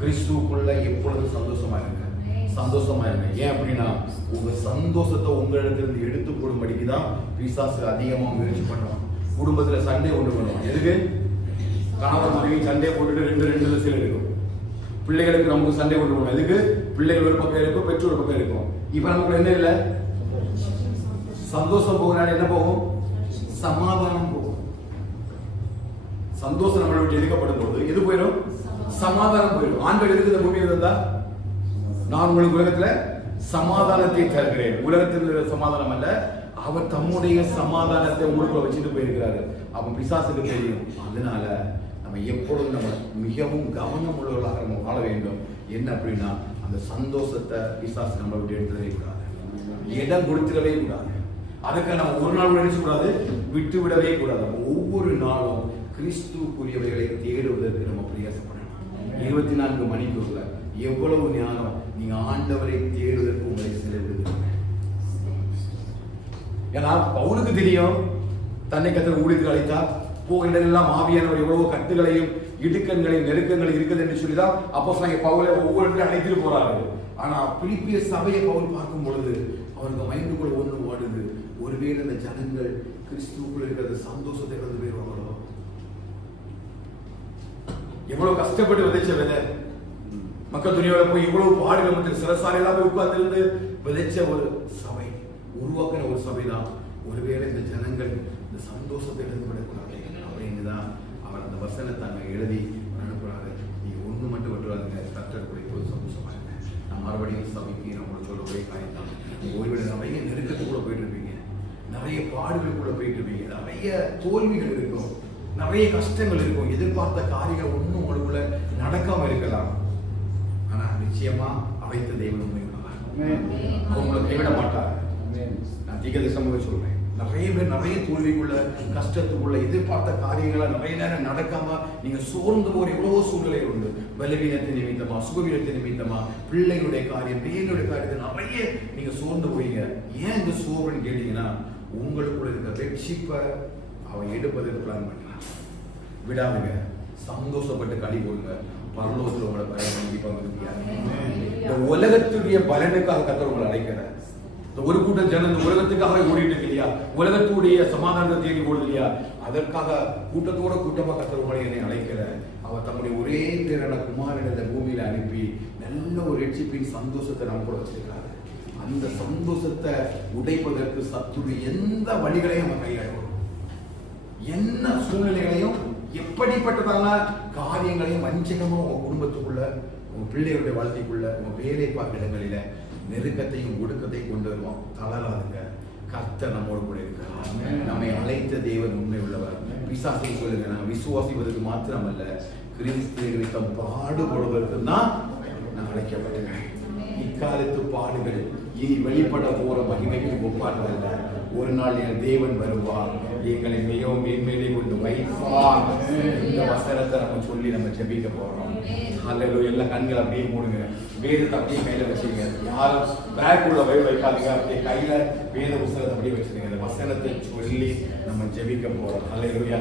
கிறிஸ்துவுக்குள்ள எப்பொழுதும் சந்தோஷமா இருங்க, சந்தோஷமா இருங்க. ஏன் அப்படின்னா உங்க சந்தோஷத்தை உங்களிடத்திலிருந்து எடுத்து போடும்படிக்கு தான் பிசாசு அதிகமா முயற்சி பண்ணுவான். குடும்பத்துல சண்டை கொண்டு பண்ணுவோம். எதுக்கு? கணவன் மனைவி சண்டை போட்டுட்டு ரெண்டு திசையில் இருக்கும். பிள்ளைகளுக்கு நமக்கு சண்டை கொண்டு போகணும். எதுக்கு? பிள்ளைகள் ஒரு பக்கம் இருக்கும், பெற்றோர் ஒரு பக்கம் இருக்கும். இப்ப நமக்கு என்ன இல்லை? சந்தோஷம் போகிறனால என்ன போகும்? சமாதானம் போகும். சந்தோஷம் நம்மளை விட்டு எடுக்கப்படும் போது எது போயிடும்? சமாதானம் போயிடும். ஆண்கள் எதுக்கு இந்த பூமியில் இருந்தா? நான் உங்களுக்கு உலகத்துல சமாதானத்தை தருகிறேன். உலகத்தில் சமாதானம் அல்ல, அவர் தம்முடைய சமாதானத்தை உங்களுக்குள்ள வச்சுட்டு போயிருக்கிறாரு. அவன் பிசாசுக்கு தெரியும். அதனால நம்ம எப்பொழுதும் நம்ம மிகவும் கவனம் உள்ளவர்களாக நம்ம வாழ வேண்டும். என்ன அப்படின்னா, அந்த சந்தோஷத்தை பிசாசு நம்ம விட்டு எடுத்துடவே கூடாது, இடம் கொடுத்துடவே கூடாது. அதுக்கு நம்ம ஒரு நாள் நினைச்சு கூடாது, விட்டு விடவே கூடாது. ஒவ்வொரு நாளும் கிறிஸ்துக்குரியவைகளை தேடுவதற்கு நம்ம பிரயாசப்படணும். 24 மணிக்குள்ள எவ்வளவு ஞானம் நீங்க ஆண்டவரை தேடுவதற்கு உங்களை செலவிடுங்க. ஏன்னா பவுலுக்கு தெரியும், தன்னை கர்த்தர் ஊழியத்துக்கு அழைத்தார், போகின்றெல்லாம் ஆவியானவர் எவ்வளவு கட்டுகளையும் இடுக்கங்களையும் நெருக்கங்களையும் இருக்குது என்று சொல்லிதான் அப்போஸ்தலனாகிய பவுலை ஒவ்வொரு இடத்துல அழைத்துட்டு போறாரு. ஆனா பிலிப்பிய சபையை பவுல் பார்க்கும் பொழுது அவருக்கு மைண்டுக்குள்ள ஒண்ணு ஓடுது, ஒருவேளை இந்த ஜனங்கள் கிறிஸ்துவுக்குள்ள இருக்கிற சந்தோஷத்தை இழந்து போயிருவாங்களோ. எவ்வளவு கஷ்டப்பட்டு விதைச்ச விதை மக்கள் துணியோட போய் இவ்வளவு பாடுகள் மற்றும் சிறசாலையெல்லாம் போய் உட்கார்ந்து விதைச்ச ஒரு சபை, உருவாக்கின ஒரு சபை தான். ஒருவேளை இந்த ஜனங்கள் இந்த சந்தோஷத்தை இழந்து விடக்கூடாது அப்படின்னுதான் அவர் அந்த வசனத்தை அங்க எழுதி அனுப்புறாரு. நீங்க ஒண்ணு மட்டும் விட்டுறாதுங்க, கர்த்தர் கூட இப்போது சந்தோஷமா இருங்க. நான் மறுபடியும் சபைக்கு நம்ம சொல்ல ஒரே காரியம் தான். ஒருவேளை நிறைய நெருக்கத்துக்குள்ள போயிட்டு இருப்பீங்க, நிறைய பாடுகளுக்குள்ள போயிட்டு இருப்பீங்க, நிறைய தோல்விகள் இருக்கும், நிறைய கஷ்டங்கள் இருக்கும், எதிர்பார்த்த காரியங்கள் ஒன்றும் உங்களுக்குள்ள நடக்காம இருக்கலாம். ஆனா நிச்சயமா அழைத்த தெய்வம் உங்களை கைவிட மாட்டார். நான் தீர்க்கதரிசனமாக சொல்றேன், நிறைய பேர் நிறைய தோல்விக்குள்ள கஷ்டத்துக்குள்ள எதிர்பார்த்த காரியங்களை நிறைய நேரம் நடக்காம நீங்க சோர்ந்து போற எவ்வளவோ சூழ்நிலை உண்டு. பலவீனத்தின் நிமித்தமா, சுகவீனத்தின் நிமித்தமா, பிள்ளைகளுடைய காரியம், பிள்ளைகளுடைய காரியத்தை நிறைய நீங்க சோர்ந்து போறீங்க. ஏன் இந்த சோர்வுன்னு கேட்டீங்கன்னா, உங்களுக்குள்ள இருந்த ரட்சிப்பை அவன் எடுப்பதற்கு பிளான் பண்றான். விடாதுங்க, சந்தோஷப்பட்டு களி கொடுங்க. பரலோகத்தில் உங்களை பலன் கண்டிப்பாக இருக்கியா? இந்த உலகத்துடைய பலனுக்காக கர்த்தர் உங்களை அழைக்கிறார். இந்த ஒரு கூட்டம் ஜனம் இந்த உலகத்துக்காக ஓடிட்டு இருக்கு இல்லையா, உலகத்துடைய சமாதானத்தை தேடி ஓடுது இல்லையா, அதற்காக கூட்டத்தோட கூட்டமா கர்த்தர் உங்களை என்னை அழைக்கிறார். அவர் தம்முடைய ஒரே பேரான குமாரனை இந்த பூமியில அனுப்பி நல்ல ஒரு ரட்சிப்பின் சந்தோஷத்தை நம்ம கூட வச்சிருக்கிறாரு. அந்த சந்தோஷத்தை உடைப்பதற்கு சத்துடைய எந்த வழிகளையும் நம்ம கையாடுவோம், என்ன சூழ்நிலைகளையும் எப்படிப்பட்டதான காரியங்களையும் வஞ்சகமா உங்க குடும்பத்துக்குள்ள, உங்க பிள்ளைகளுடைய வாழ்க்கைக்குள்ள, உங்க வேலை பார்க்க இடங்களில நெருக்கத்தையும் ஒடுக்கத்தையும் கொண்டு வருவோம். தளராதுங்க, கர்த்தர் நம்மோடு கூட இருக்கிறார். நம்மை அழைத்த தேவன் உண்மை உள்ளவர். பிசாசை சொல்லுங்க, நான் விசுவாசிப்பதற்கு மாத்திரமல்ல, கிறிஸ்து நிமித்தம் பாடுபடுவதற்கு தான் நான் அழைக்கப்பட்டேன். இக்காலத்து பாடுகள் இனி வெளிப்பட போற மகிமைக்கு ஒப்பானதல்ல. ஒரு நாள் என் தேவன் வருவார், எங்களை மிகவும் மேன்மேலே கொண்டு வைப்பார். இந்த வசனத்தை நம்ம சொல்லி நம்ம ஜெபிக்க போறோம். அல்லேலூயா. எல்லா கண்களை அப்படியே மூடுங்க, வேதத்தை அப்படியே கையில வச்சுங்க. யாரும் பேக் உள்ள வைக்காதீங்க, அப்படியே கையில வேத புத்தகத்தை அப்படியே வச்சுருங்க. இந்த வசனத்தை சொல்லி நம்ம ஜெபிக்க போறோம். அல்லேலூயா.